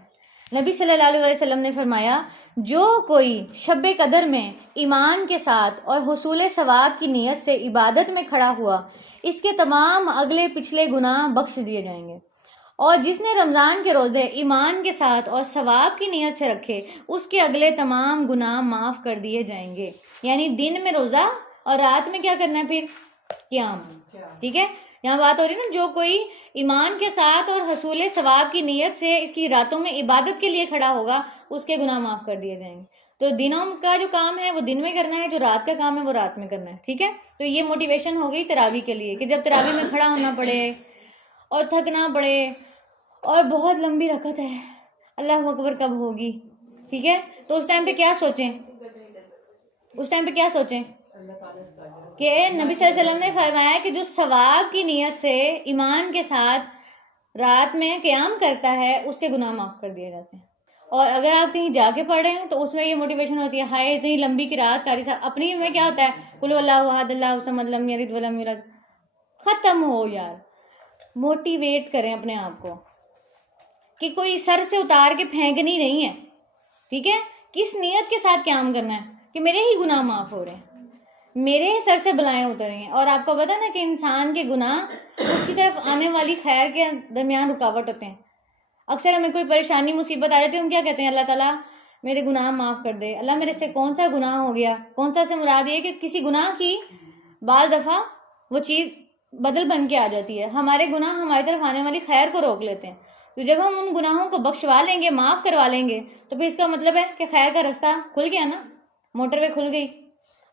نبی صلی اللہ علیہ وسلم نے فرمایا جو کوئی شب قدر میں ایمان کے ساتھ اور حصول ثواب کی نیت سے عبادت میں کھڑا ہوا، اس کے تمام اگلے پچھلے گناہ بخش دیے جائیں گے. اور جس نے رمضان کے روزے ایمان کے ساتھ اور ثواب کی نیت سے رکھے، اس کے اگلے تمام گناہ معاف کر دیے جائیں گے. یعنی دن میں روزہ اور رات میں کیا کرنا ہے؟ پھر قیام. ٹھیک ہے، یہاں بات ہو رہی ہے نا، جو کوئی ایمان کے ساتھ اور حصول ثواب کی نیت سے اس کی راتوں میں عبادت کے لیے کھڑا ہوگا، اس کے گناہ معاف کر دیے جائیں گے. تو دنوں کا جو کام ہے وہ دن میں کرنا ہے، جو رات کا کام ہے وہ رات میں کرنا ہے. ٹھیک ہے، تو یہ موٹیویشن ہو گئی تراویح کے لیے، کہ جب تراویح میں کھڑا ہونا پڑے اور تھکنا پڑے اور بہت لمبی رکعت ہے، اللہ اکبر کب ہوگی. ٹھیک ہے، تو اس ٹائم پہ کیا سوچیں کہ نبی صلی اللہ علیہ وسلم نے فرمایا کہ جو ثواب کی نیت سے ایمان کے ساتھ رات میں قیام کرتا ہے، اس کے گناہ معاف کر دیے جاتے ہیں. اور اگر آپ کہیں جا کے پڑھ رہے ہیں تو اس میں یہ موٹیویشن ہوتی ہے، ہائے اتنی لمبی قرات قاری صاحب. اپنی میں کیا ہوتا ہے؟ قل اللہ احد اللہ الصمد لم یلد ولم یولد. ختم ہو یار. موٹیویٹ کریں اپنے آپ کو کہ کوئی سر سے اتار کے پھینکنی نہیں ہے. ٹھیک ہے، کس نیت کے ساتھ قیام کرنا ہے؟ کہ میرے ہی گناہ معاف ہو رہے ہیں، میرے سر سے بلائیں اتر رہی ہیں. اور آپ کو پتا نا کہ انسان کے گناہ اس کی طرف آنے والی خیر کے درمیان رکاوٹ ہوتے ہیں. اکثر ہمیں کوئی پریشانی مصیبت آ جاتی ہے، ہم کیا کہتے ہیں؟ اللہ تعالیٰ میرے گناہ معاف کر دے. اللہ میرے سے کون سا گناہ ہو گیا؟ کون سا سے مراد یہ کہ کسی گناہ کی بعض دفعہ وہ چیز بدل بن کے آ جاتی ہے. ہمارے گناہ ہماری طرف آنے والی خیر کو روک لیتے ہیں. تو جب ہم ان گناہوں کو بخشوا لیں گے، معاف کروا لیں گے، تو پھر اس کا مطلب ہے کہ خیر کا رستہ کھل گیا نا، موٹر وے کھل گئی.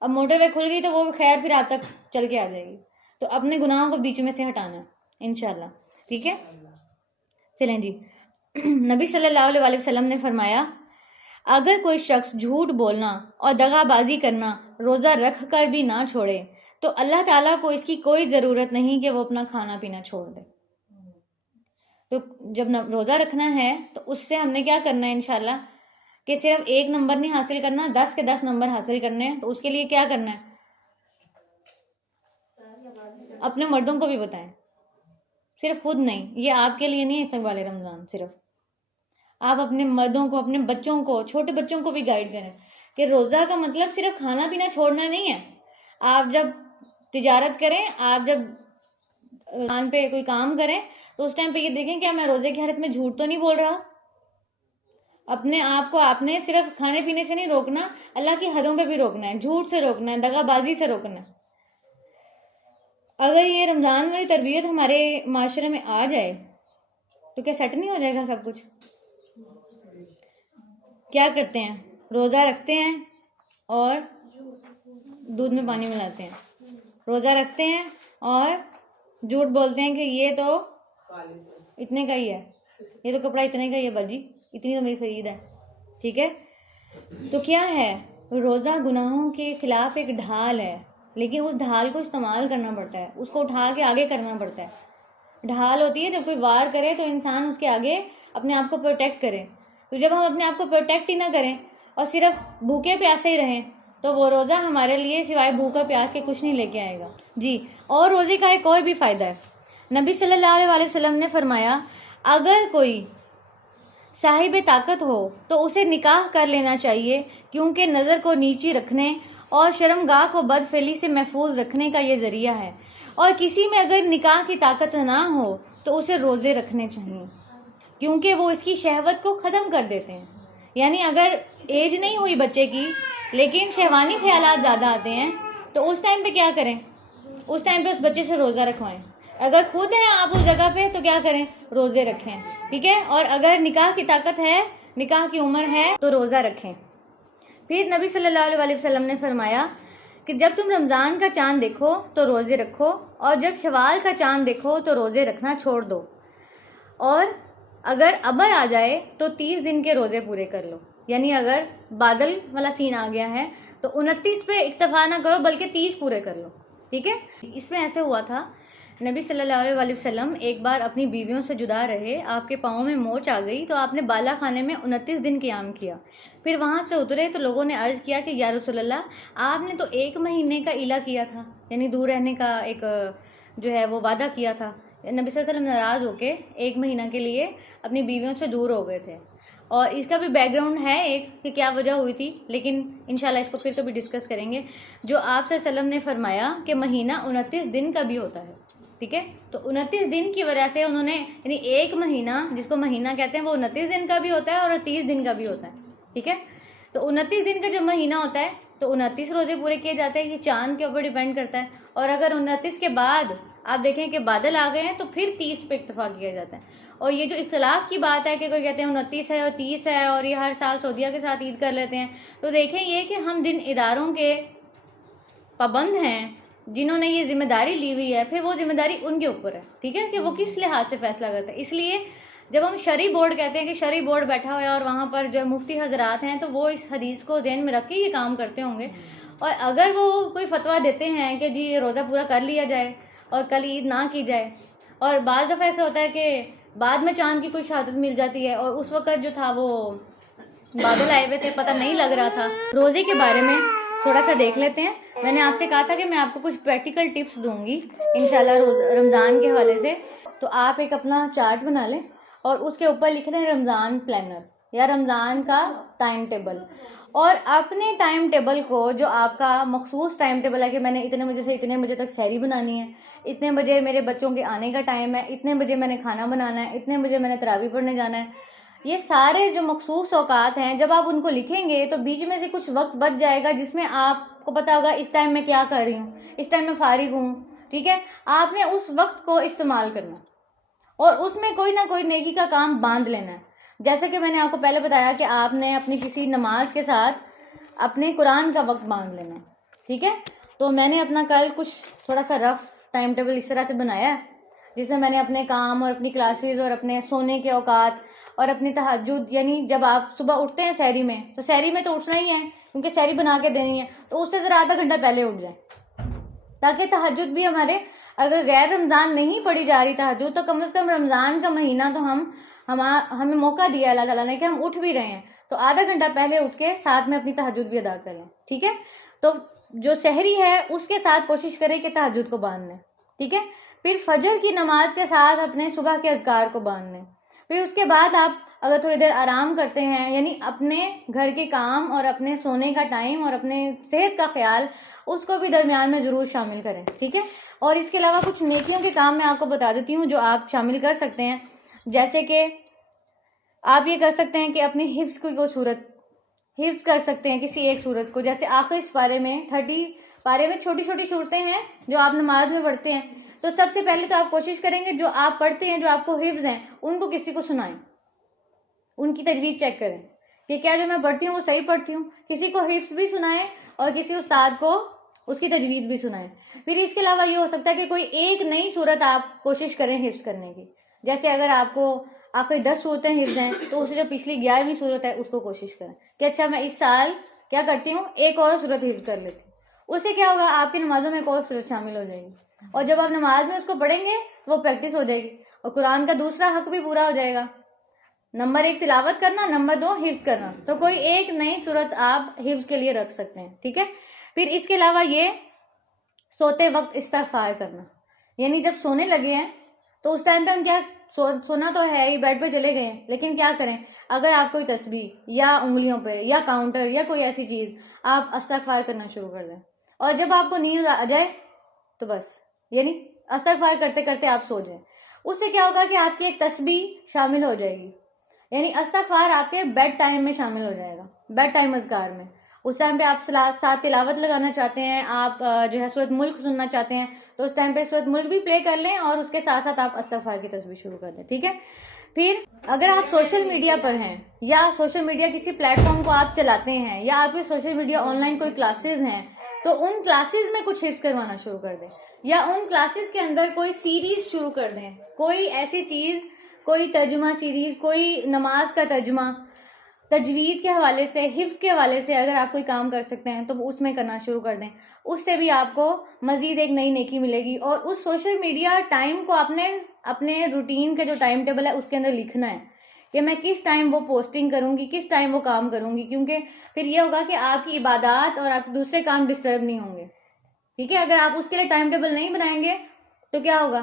اب موٹر وے کھل گئی تو وہ خیر پھر آپ تک چل کے آ جائے گی. تو اپنے گناہوں کو بیچ میں سے ہٹانا ہے انشاءاللہ. ٹھیک ہے، چلیں جی. نبی صلی اللہ علیہ وسلم نے فرمایا اگر کوئی شخص جھوٹ بولنا اور دغا بازی کرنا روزہ رکھ کر بھی نہ چھوڑے تو اللہ تعالیٰ کو اس کی کوئی ضرورت نہیں کہ وہ اپنا کھانا پینا چھوڑ دے. تو جب روزہ رکھنا ہے تو اس سے ہم نے کیا کرنا ہے انشاءاللہ کہ صرف 1 نمبر نہیں حاصل کرنا، 10 کے 10 نمبر حاصل کرنے ہیں. تو اس کے لیے کیا کرنا ہے؟ اپنے مردوں کو بھی بتائیں، صرف خود نہیں. یہ آپ کے لیے نہیں ہے استقبال رمضان، صرف آپ اپنے مردوں کو، اپنے بچوں کو، چھوٹے بچوں کو بھی گائیڈ کریں کہ روزہ کا مطلب صرف کھانا پینا چھوڑنا نہیں ہے. آپ جب تجارت کریں، آپ جب دکان پہ کوئی کام کریں تو اس ٹائم پہ یہ دیکھیں کیا میں روزے کی حالت میں جھوٹ تو نہیں بول رہا. اپنے آپ کو آپ نے صرف کھانے پینے سے نہیں روکنا، اللہ کی حدوں پہ بھی روکنا ہے، جھوٹ سے روکنا ہے، دغا بازی سے روکنا ہے. اگر یہ رمضان والی تربیت ہمارے معاشرے میں آ جائے تو کیا سیٹ نہیں ہو جائے گا سب کچھ؟ کیا کرتے ہیں؟ روزہ رکھتے ہیں اور دودھ میں پانی ملاتے ہیں. روزہ رکھتے ہیں اور جھوٹ بولتے ہیں کہ یہ تو اتنے کا ہی ہے، یہ تو کپڑا اتنے کا ہی ہے باجی، اتنی تو میری خرید ہے. ٹھیک ہے، تو کیا ہے؟ روزہ گناہوں کے خلاف ایک ڈھال ہے، لیکن اس ڈھال کو استعمال کرنا پڑتا ہے، اس کو اٹھا کے آگے کرنا پڑتا ہے. ڈھال ہوتی ہے جب کوئی وار کرے تو انسان اس کے آگے اپنے آپ کو پروٹیکٹ کرے. تو جب ہم اپنے آپ کو پروٹیکٹ ہی نہ کریں اور صرف بھوکے پیاسے ہی رہیں تو وہ روزہ ہمارے لیے سوائے بھوکا پیاس کے کچھ نہیں لے کے آئے گا. جی، اور روزے کا ایک اور بھی فائدہ ہے. نبی صلی اللہ علیہ وسلم نے فرمایا اگر کوئی صاحب طاقت ہو تو اسے نکاح کر لینا چاہیے، کیونکہ نظر کو نیچی رکھنے اور شرمگاہ کو بدفعلی سے محفوظ رکھنے کا یہ ذریعہ ہے. اور کسی میں اگر نکاح کی طاقت نہ ہو تو اسے روزے رکھنے چاہیے، کیونکہ وہ اس کی شہوت کو ختم کر دیتے ہیں. یعنی اگر ایج نہیں ہوئی بچے کی لیکن شہوانی خیالات زیادہ آتے ہیں تو اس ٹائم پہ کیا کریں؟ اس ٹائم پہ اس بچے سے روزہ رکھوائیں. اگر خود ہیں آپ اس جگہ پہ تو کیا کریں؟ روزے رکھیں. ٹھیک ہے، اور اگر نکاح کی طاقت ہے، نکاح کی عمر ہے تو روزہ رکھیں. پھر نبی صلی اللہ علیہ وسلم نے فرمایا کہ جب تم رمضان کا چاند دیکھو تو روزے رکھو، اور جب شوال کا چاند دیکھو تو روزے رکھنا چھوڑ دو، اور اگر ابر آ جائے تو 30 دن کے روزے پورے کر لو. یعنی اگر بادل والا سین آ گیا ہے تو 29 پہ اکتفا نہ کرو بلکہ 30 پورے کر لو. ٹھیک ہے، اس میں ایسے ہوا تھا نبی صلی اللہ علیہ وسلم ایک بار اپنی بیویوں سے جدا رہے، آپ کے پاؤں میں موچ آ گئی تو آپ نے بالا خانے میں 29 دن قیام کیا. پھر وہاں سے اترے تو لوگوں نے عرض کیا کہ یا رسول اللہ، آپ نے تو 1 مہینے کا ایلا کیا تھا، یعنی دور رہنے کا ایک جو ہے وہ وعدہ کیا تھا. نبی صلی اللہ علیہ وسلم ناراض ہو کے 1 مہینہ کے لیے اپنی بیویوں سے دور ہو گئے تھے. اور اس کا بھی بیک گراؤنڈ ہے ایک کہ کیا وجہ ہوئی تھی، لیکن انشاءاللہ اس کو پھر کبھی ڈسکس کریں گے. جو آپ صلی اللہ علیہ وسلم نے فرمایا کہ مہینہ 29 دن کا بھی ہوتا ہے. ٹھیک ہے، تو 29 دن کی وجہ سے انہوں نے یعنی 1 مہینہ جس کو مہینہ کہتے ہیں وہ 29 دن کا بھی ہوتا ہے اور 30 دن کا بھی ہوتا ہے. ٹھیک ہے، تو 29 دن کا جب مہینہ ہوتا ہے تو 29 روزے پورے کیے جاتے ہیں. یہ چاند کے اوپر ڈیپینڈ کرتا ہے. اور اگر 29 کے بعد آپ دیکھیں کہ بادل آ گئے ہیں تو پھر 30 پہ اکتفا کیا جاتا ہے. اور یہ جو اختلاف کی بات ہے کہ کوئی کہتے ہیں 29 ہے اور 30 ہے اور یہ ہر سال سعودیہ کے ساتھ عید کر لیتے ہیں، تو دیکھیں یہ کہ ہم جن اداروں کے پابند ہیں، جنہوں نے یہ ذمہ داری لی ہوئی ہے، پھر وہ ذمہ داری ان کے اوپر ہے. ٹھیک ہے، کہ وہ کس لحاظ سے فیصلہ کرتا ہے. اس لیے جب ہم شرعی بورڈ کہتے ہیں کہ شرعی بورڈ بیٹھا ہوا ہے اور وہاں پر جو مفتی حضرات ہیں تو وہ اس حدیث کو ذہن میں رکھ کے یہ کام کرتے ہوں گے. اور اگر وہ کوئی فتویٰ دیتے ہیں کہ جی یہ روزہ پورا کر لیا جائے اور کل عید نہ کی جائے، اور بعض دفعہ ایسا ہوتا ہے کہ بعد میں چاند کی کوئی شہادت مل جاتی ہے اور اس وقت جو تھا وہ بادل آئے ہوئے تھے، پتہ نہیں لگ رہا تھا. روزے کے بارے میں تھوڑا سا دیکھ لیتے ہیں. میں نے آپ سے کہا تھا کہ میں آپ کو کچھ پریکٹیکل ٹپس دوں گی انشاءاللہ رمضان کے حوالے سے. تو آپ ایک اپنا چارٹ بنا لیں اور اس کے اوپر لکھ لیں رمضان پلانر یا رمضان کا ٹائم ٹیبل. اور اپنے ٹائم ٹیبل کو جو آپ کا مخصوص ٹائم ٹیبل ہے کہ میں نے اتنے بجے سے اتنے بجے تک سحری بنانی ہے، اتنے بجے میرے بچوں کے آنے کا ٹائم ہے، اتنے بجے میں نے کھانا بنانا ہے، اتنے بجے میں نے تراویح پڑھنے جانا ہے، یہ سارے جو مخصوص اوقات ہیں جب آپ ان کو لکھیں گے تو بیچ میں سے کچھ وقت بچ جائے گا جس میں آپ کو پتا ہوگا اس ٹائم میں کیا کر رہی ہوں، اس ٹائم میں فارغ ہوں. ٹھیک ہے، آپ نے اس وقت کو استعمال کرنا اور اس میں کوئی نہ کوئی نیکی کا کام باندھ لینا ہے. جیسے کہ میں نے آپ کو پہلے بتایا کہ آپ نے اپنی کسی نماز کے ساتھ اپنے قرآن کا وقت باندھ لینا ہے. ٹھیک ہے، تو میں نے اپنا کل کچھ تھوڑا سا رف ٹائم ٹیبل اس طرح سے بنایا ہے جس میں نے اپنے کام اور اپنی کلاسز اور اپنے سونے کے اوقات اور اپنی تہجد، یعنی جب آپ صبح اٹھتے ہیں سحری میں، تو سحری میں تو اٹھنا ہی ہے کیونکہ سحری بنا کے دینی ہے، تو اس سے ذرا آدھا گھنٹہ پہلے اٹھ جائیں تاکہ تہجد بھی ہمارے، اگر غیر رمضان نہیں پڑھی جا رہی تہجد، تو کم از کم رمضان کا مہینہ تو ہمیں موقع دیا اللہ تعالیٰ نے کہ ہم اٹھ بھی رہے ہیں، تو آدھا گھنٹہ پہلے اٹھ کے ساتھ میں اپنی تہجد بھی ادا کر لیں، ٹھیک ہے؟ تو جو سحری ہے اس کے ساتھ کوشش کریں کہ تہجد کو باندھ لیں، ٹھیک ہے؟ پھر فجر کی نماز کے ساتھ اپنے صبح کے اذکار کو باندھ لیں. پھر اس کے بعد آپ اگر تھوڑی دیر آرام کرتے ہیں، یعنی اپنے گھر کے کام اور اپنے سونے کا ٹائم اور اپنے صحت کا خیال، اس کو بھی درمیان میں ضرور شامل کریں، ٹھیک ہے؟ اور اس کے علاوہ کچھ نیکیوں کے کام میں آپ کو بتا دیتی ہوں جو آپ شامل کر سکتے ہیں. جیسے کہ آپ یہ کر سکتے ہیں کہ اپنے حفظ کی کوئی صورت حفظ کر سکتے ہیں، کسی ایک صورت کو. جیسے آخر اس پارے میں 30 پارے میں چھوٹی چھوٹی صورتیں ہیں جو آپ نماز میں پڑھتے ہیں، تو سب سے پہلے تو آپ کوشش کریں گے جو آپ پڑھتے ہیں، جو آپ کو حفظ ہیں، ان کو کسی کو سنائیں، ان کی تجوید چیک کریں کہ کیا جو میں پڑھتی ہوں وہ صحیح پڑھتی ہوں. کسی کو حفظ بھی سنائیں اور کسی استاد کو اس کی تجوید بھی سنائیں. پھر اس کے علاوہ یہ ہو سکتا ہے کہ کوئی ایک نئی صورت آپ کوشش کریں حفظ کرنے کی. جیسے اگر آپ کو آخری 10 صورتیں حفظ ہیں تو اسے جو پچھلی 11ویں صورت ہے اس کو کوشش کریں کہ اچھا میں اس سال کیا کرتی ہوں، ایک اور صورت حفظ کر لیتی ہوں. اس سے کیا ہوگا، آپ کی نمازوں میں ایک اور صورت شامل ہو جائے گی، اور جب آپ نماز میں اس کو پڑھیں گے تو وہ پریکٹس ہو جائے گی، اور قرآن کا دوسرا حق بھی پورا ہو جائے گا. نمبر 1 تلاوت کرنا، نمبر 2 حفظ کرنا. تو کوئی ایک نئی صورت آپ حفظ کے لیے رکھ سکتے ہیں، ٹھیک ہے؟ پھر اس کے علاوہ یہ سوتے وقت استغفار کرنا، یعنی جب سونے لگے ہیں تو اس ٹائم پہ ہم کیا سونا تو ہے ہی، بیڈ پہ چلے گئے ہیں، لیکن کیا کریں، اگر آپ کوئی تسبیح یا انگلیوں پہ یا کاؤنٹر یا کوئی ایسی چیز آپ استغفار کرنا شروع کر دیں، اور جب آپ کو نیند آ جائے تو بس یعنی استغفار کرتے کرتے آپ سو جائیں. اس سے کیا ہوگا کہ آپ کی ایک تسبیح شامل ہو جائے گی، یعنی استغفار آپ کے بیڈ ٹائم میں شامل ہو جائے گا، بیڈ ٹائم اذکار میں. اس ٹائم پہ آپ ساتھ تلاوت لگانا چاہتے ہیں، آپ جو ہے سورۃ ملک سننا چاہتے ہیں، تو اس ٹائم پہ سورۃ ملک بھی پلے کر لیں اور اس کے ساتھ ساتھ آپ استغفار کی تسبیح شروع کر دیں، ٹھیک ہے؟ پھر اگر آپ سوشل میڈیا پر ہیں یا سوشل میڈیا کسی پلیٹ فارم کو آپ چلاتے ہیں یا آپ کے سوشل میڈیا آن لائن کوئی کلاسز ہیں، تو ان کلاسز میں کچھ حفظ کروانا شروع کر دیں، یا ان کلاسز کے اندر کوئی سیریز شروع کر دیں، کوئی ایسی چیز، کوئی ترجمہ سیریز، کوئی نماز کا ترجمہ، تجوید کے حوالے سے، حفظ کے حوالے سے اگر آپ کوئی کام کر سکتے ہیں تو اس میں کرنا شروع کر دیں. اس سے بھی آپ کو مزید ایک نئی نیکی ملے گی. اور اس سوشل میڈیا ٹائم کو اپنے روٹین کا جو ٹائم ٹیبل ہے اس کے اندر لکھنا ہے کہ میں کس ٹائم وہ پوسٹنگ کروں گی، کس ٹائم وہ کام کروں گی، کیونکہ پھر یہ ہوگا کہ آپ کی عبادات اور آپ کے دوسرے کام ڈسٹرب نہیں ہوں گے، ٹھیک ہے؟ اگر آپ اس کے لیے ٹائم ٹیبل نہیں بنائیں گے تو کیا ہوگا،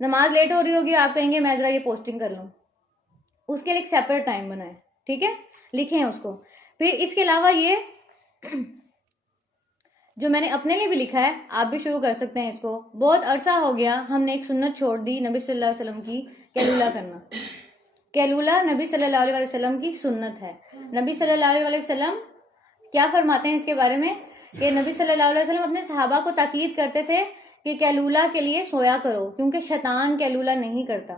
نماز لیٹ ہو رہی ہوگی، آپ کہیں گے میں ذرا یہ پوسٹنگ کر لوں. اس کے لیے ایک سیپریٹ ٹائم بنائیں، ٹھیک ہے؟ لکھیں اس کو. پھر اس کے علاوہ یہ جو میں نے اپنے لیے بھی لکھا ہے، آپ بھی شروع کر سکتے ہیں اس کو. بہت عرصہ ہو گیا ہم نے ایک سنت چھوڑ دی نبی صلی اللہ علیہ وسلم کی، کیلولہ کرنا. کیلولہ نبی صلی اللہ علیہ وسلم کی سنت ہے. نبی صلی اللہ علیہ وسلم کیا فرماتے ہیں اس کے بارے میں کہ نبی صلی اللہ علیہ وسلم اپنے صحابہ کو تاکید کرتے تھے کہ کیلولہ کے لیے سویا کرو، کیونکہ شیطان کیلولہ نہیں کرتا.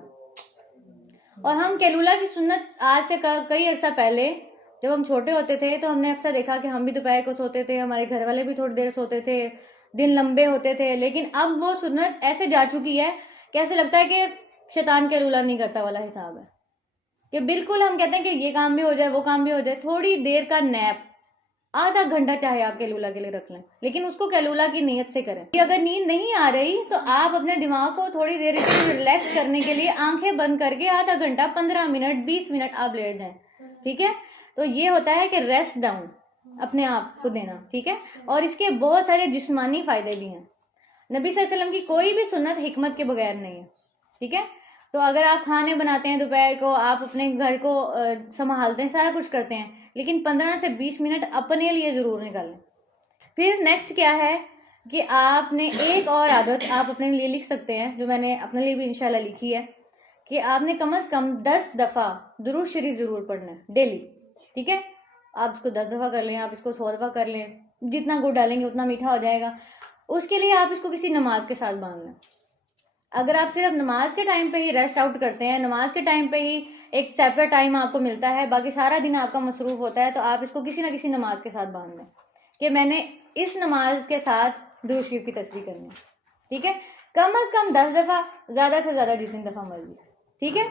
اور ہم کیلولہ کی سنت آج سے کئی عرصہ پہلے جب ہم چھوٹے ہوتے تھے تو ہم نے اکثر دیکھا کہ ہم بھی دوپہر کو سوتے تھے، ہمارے گھر والے بھی تھوڑی دیر سوتے تھے، دن لمبے ہوتے تھے. لیکن اب وہ سنت ایسے جا چکی ہے کہ ایسے لگتا ہے کہ شیطان کیلولہ نہیں کرتا والا حساب ہے، کہ بالکل ہم کہتے ہیں کہ یہ کام بھی ہو جائے، وہ کام بھی ہو جائے. تھوڑی دیر کا نیپ، آدھا گھنٹہ چاہے آپ کیلولہ کے لیے رکھ لیں، لیکن اس کو کیلولہ کی نیت سے کریں. اگر نیند نہیں آ رہی تو آپ اپنے دماغ کو تھوڑی دیر کے لیے ریلیکس کرنے کے لیے آنکھیں بند کر کے آدھا گھنٹہ، 15 منٹ، 20 منٹ آپ لیٹ جائیں، ٹھیک ہے؟ تو یہ ہوتا ہے کہ ریسٹ ڈاؤن اپنے آپ کو دینا، ٹھیک ہے؟ اور اس کے بہت سارے جسمانی فائدے بھی ہیں. نبی صلی اللہ علیہ وسلم کی کوئی بھی سنت حکمت کے بغیر نہیں ہے، ٹھیک ہے؟ تو اگر آپ کھانے بناتے ہیں دوپہر کو، آپ اپنے گھر کو سنبھالتے ہیں، سارا کچھ کرتے ہیں، لیکن 15 سے 20 منٹ اپنے لیے ضرور نکالیں. پھر نیکسٹ کیا ہے کہ آپ نے ایک اور عادت آپ اپنے لیے لکھ سکتے ہیں، جو میں نے اپنے لیے بھی انشاءاللہ لکھی ہے، کہ آپ نے کم از کم 10 دفعہ درود شریف ضرور پڑھنا ہے ڈیلی، ٹھیک ہے؟ آپ اس کو 10 دفعہ کر لیں، آپ اس کو 100 دفعہ کر لیں، جتنا گڑ ڈالیں گے اتنا میٹھا ہو جائے گا. اس کے لیے آپ اس کو کسی نماز کے ساتھ باندھ لیں. اگر آپ صرف نماز کے ٹائم پہ ہی ریسٹ آؤٹ کرتے ہیں، نماز کے ٹائم پہ ہی ایک سیپریٹ ٹائم آپ کو ملتا ہے، باقی سارا دن آپ کا مصروف ہوتا ہے، تو آپ اس کو کسی نہ کسی نماز کے ساتھ باندھ لیں کہ میں نے اس نماز کے ساتھ درود شریف کی تسبیح کرنی ہے، ٹھیک ہے؟ کم از کم 10 دفعہ، زیادہ سے زیادہ جتنی دفعہ مرضی، ٹھیک ہے؟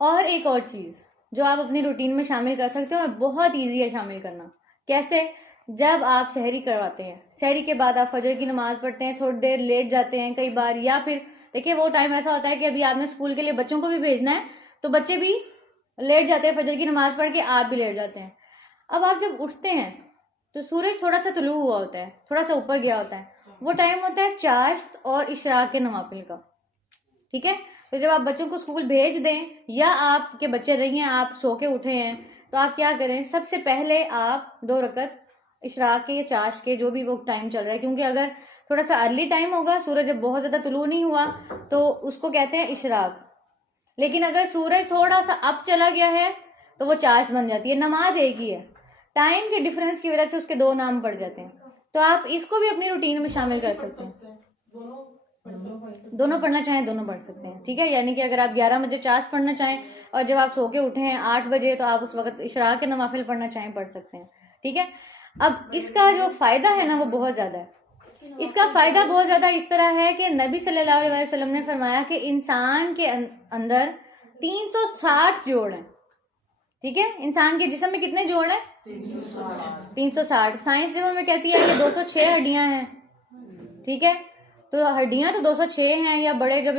اور ایک اور چیز جو آپ اپنی روٹین میں شامل کر سکتے ہو اور بہت ایزی ہے شامل کرنا. کیسے؟ جب آپ سحری کرواتے ہیں، سحری کے بعد آپ فجر کی نماز پڑھتے ہیں، تھوڑی دیر لیٹ جاتے ہیں کئی بار، یا پھر دیکھیں وہ ٹائم ایسا ہوتا ہے کہ ابھی آپ نے اسکول کے لیے بچوں کو بھی بھیجنا ہے تو بچے بھی لیٹ جاتے ہیں، فجر کی نماز پڑھ کے آپ بھی لیٹ جاتے ہیں. اب آپ جب اٹھتے ہیں تو سورج تھوڑا سا طلوع ہوا ہوتا ہے، تھوڑا سا اوپر گیا ہوتا ہے، وہ ٹائم ہوتا ہے چاشت اور اشراق کے نوافل کا. ٹھیک ہے، تو جب آپ بچوں کو اسکول بھیج دیں یا آپ کے بچے رہی ہیں، آپ سو کے اٹھے ہیں، تو آپ کیا کریں، سب سے پہلے آپ 2 رکعت اشراق کے یا چاش کے جو بھی وہ ٹائم چل رہا ہے، کیونکہ اگر تھوڑا سا ارلی ٹائم ہوگا، سورج جب بہت زیادہ طلوع نہیں ہوا تو اس کو کہتے ہیں اشراق، لیکن اگر سورج تھوڑا سا اب چلا گیا ہے تو وہ چاش بن جاتی ہے. نماز ایک ہی ہے، ٹائم کے ڈفرنس کی وجہ سے اس کے 2 نام پڑ جاتے ہیں. تو آپ اس کو بھی اپنی روٹین میں شامل کر سکتے ہیں، دونوں پڑھنا چاہیں دونوں پڑھ سکتے ہیں. ٹھیک ہے، یعنی کہ اگر آپ 11 بجے چاش پڑھنا چاہیں اور جب آپ سو کے اٹھے ہیں 8 بجے تو آپ اس وقت اشراق کے نوافل پڑھنا چاہیں پڑھ سکتے ہیں. ٹھیک ہے، اب اس کا جو فائدہ ہے نا وہ بہت زیادہ ہے. اس کا فائدہ بہت زیادہ اس طرح ہے کہ نبی صلی اللہ علیہ وسلم نے فرمایا کہ انسان کے اندر 360 جوڑ ہیں. ٹھیک ہے، انسان کے جسم میں کتنے جوڑ ہیں؟ 360. سائنس جو ہمیں کہتی ہے کہ 206 ہڈیاں ہیں. ٹھیک ہے، تو ہڈیاں تو 206 ہیں، یا بڑے جب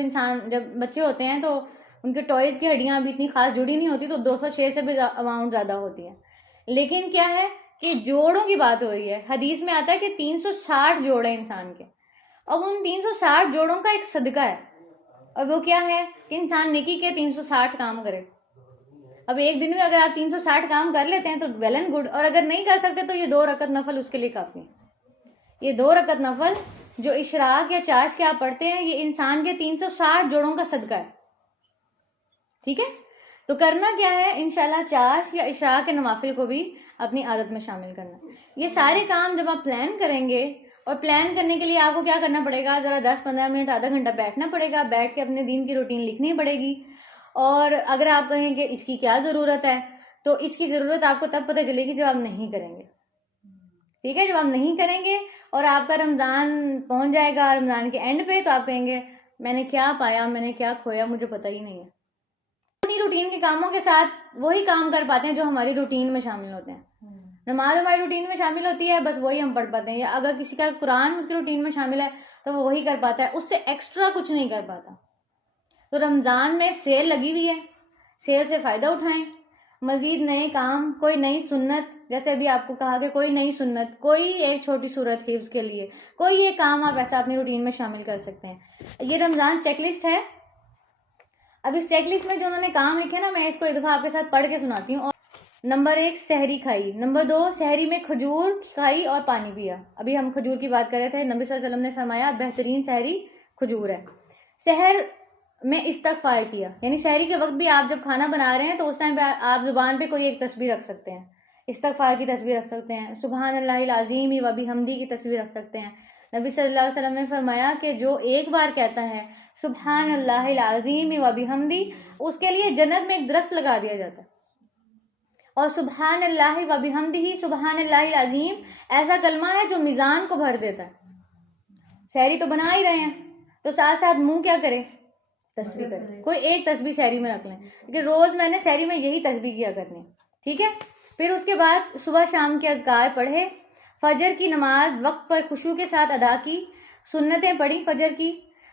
بچے ہوتے ہیں تو ان کے ٹوائز کی ہڈیاں ابھی اتنی خاص جڑی نہیں ہوتی تو 206 سے بھی اماؤنٹ زیادہ ہوتی ہے. لیکن کیا ہے کہ جوڑوں کی بات ہو رہی ہے، حدیث میں آتا ہے کہ 360 جوڑ ہیں انسان کے. اب ان 360 جوڑوں کا ایک صدقہ ہے، اور وہ کیا ہے کہ انسان نیکی کے 360 کام کرے. اب ایک دن میں اگر آپ 360 کام کر لیتے ہیں تو ویل اینڈ گڈ، اور اگر نہیں کر سکتے تو یہ 2 رکعت نفل اس کے لیے کافی ہے. یہ 2 رکعت نفل جو اشراق یا چاش کے آپ پڑھتے ہیں یہ انسان کے 360 جوڑوں کا صدقہ ہے. ٹھیک ہے، تو کرنا کیا ہے، انشاءاللہ چاش یا اشراق کے نوافل کو بھی اپنی عادت میں شامل کرنا. یہ سارے کام جب آپ پلان کریں گے، اور پلان کرنے کے لیے آپ کو کیا کرنا پڑے گا، ذرا 10-15 منٹ آدھا گھنٹہ بیٹھنا پڑے گا، بیٹھ کے اپنے دین کی روٹین لکھنی پڑے گی. اور اگر آپ کہیں کہ اس کی کیا ضرورت ہے تو اس کی ضرورت آپ کو تب پتہ چلے گی جب آپ نہیں کریں گے. ٹھیک ہے، جب آپ نہیں کریں گے اور آپ کا رمضان پہنچ جائے گا رمضان کے اینڈ پہ تو آپ کہیں گے میں نے کیا پایا، میں نے کیا کھویا، مجھے پتہ ہی نہیں ہے. اپنی روٹین کے کاموں کے ساتھ وہی کام کر پاتے ہیں جو ہماری روٹین میں شامل ہوتے ہیں. نماز ہماری روٹین میں شامل ہوتی ہے، بس وہی ہم پڑھ پاتے ہیں، یا اگر کسی کا قرآن اس کی روٹین میں شامل ہے تو وہ وہی کر پاتا ہے، اس سے ایکسٹرا کچھ نہیں کر پاتا. تو رمضان میں سیل لگی ہوئی ہے، سیل سے فائدہ اٹھائیں. مزید نئے کام، کوئی نئی سنت، جیسے ابھی آپ کو کہا کہ کوئی نئی سنت، کوئی ایک چھوٹی سورت حفظ کے لیے کوئی یہ کام آپ ایسا اپنی روٹین میں شامل کر سکتے ہیں. یہ رمضان چیک لسٹ ہے. اب اس چیک لسٹ میں جو انہوں نے کام لکھے نا، میں اس کو ایک دفعہ آپ کے ساتھ پڑھ کے سناتی ہوں. نمبر 1 سحری کھائی، نمبر 2 سحری میں کھجور کھائی اور پانی پیا. ابھی ہم کھجور کی بات کر رہے تھے، نبی صلی اللہ علیہ وسلم نے فرمایا بہترین سحری کھجور ہے. سحر میں استغفار کیا، یعنی سحری کے وقت بھی آپ جب کھانا بنا رہے ہیں تو اس ٹائم پہ آپ زبان پہ کوئی ایک تسبیح رکھ سکتے ہیں، استغفار کی تسبیح رکھ سکتے ہیں، سبحان اللہ العظیم و بحمدہ کی تسبیح رکھ سکتے ہیں. نبی صلی اللہ علیہ وسلم نے فرمایا کہ جو ایک بار کہتا ہے سبحان اللہ العظیم و بحمدہ، اس کے لیے جنت میں ایک درخت لگا دیا جاتا ہے. اور سبحان اللہ و بحمدہ، سبحان اللہ العظیم ایسا کلمہ ہے جو میزان کو بھر دیتا ہے. سحری تو بنا ہی رہے ہیں تو ساتھ ساتھ منہ کیا کرے، تسبیح کرے. کوئی ایک تسبیح سحری میں رکھ لیں، لیکن روز میں نے سحری میں یہی تسبیح کیا کرنی. ٹھیک ہے، پھر اس کے بعد صبح شام کے اذکار پڑھے، فجر کی نماز وقت پر خشوع کے ساتھ ادا کی، سنتیں پڑھی فجر کی،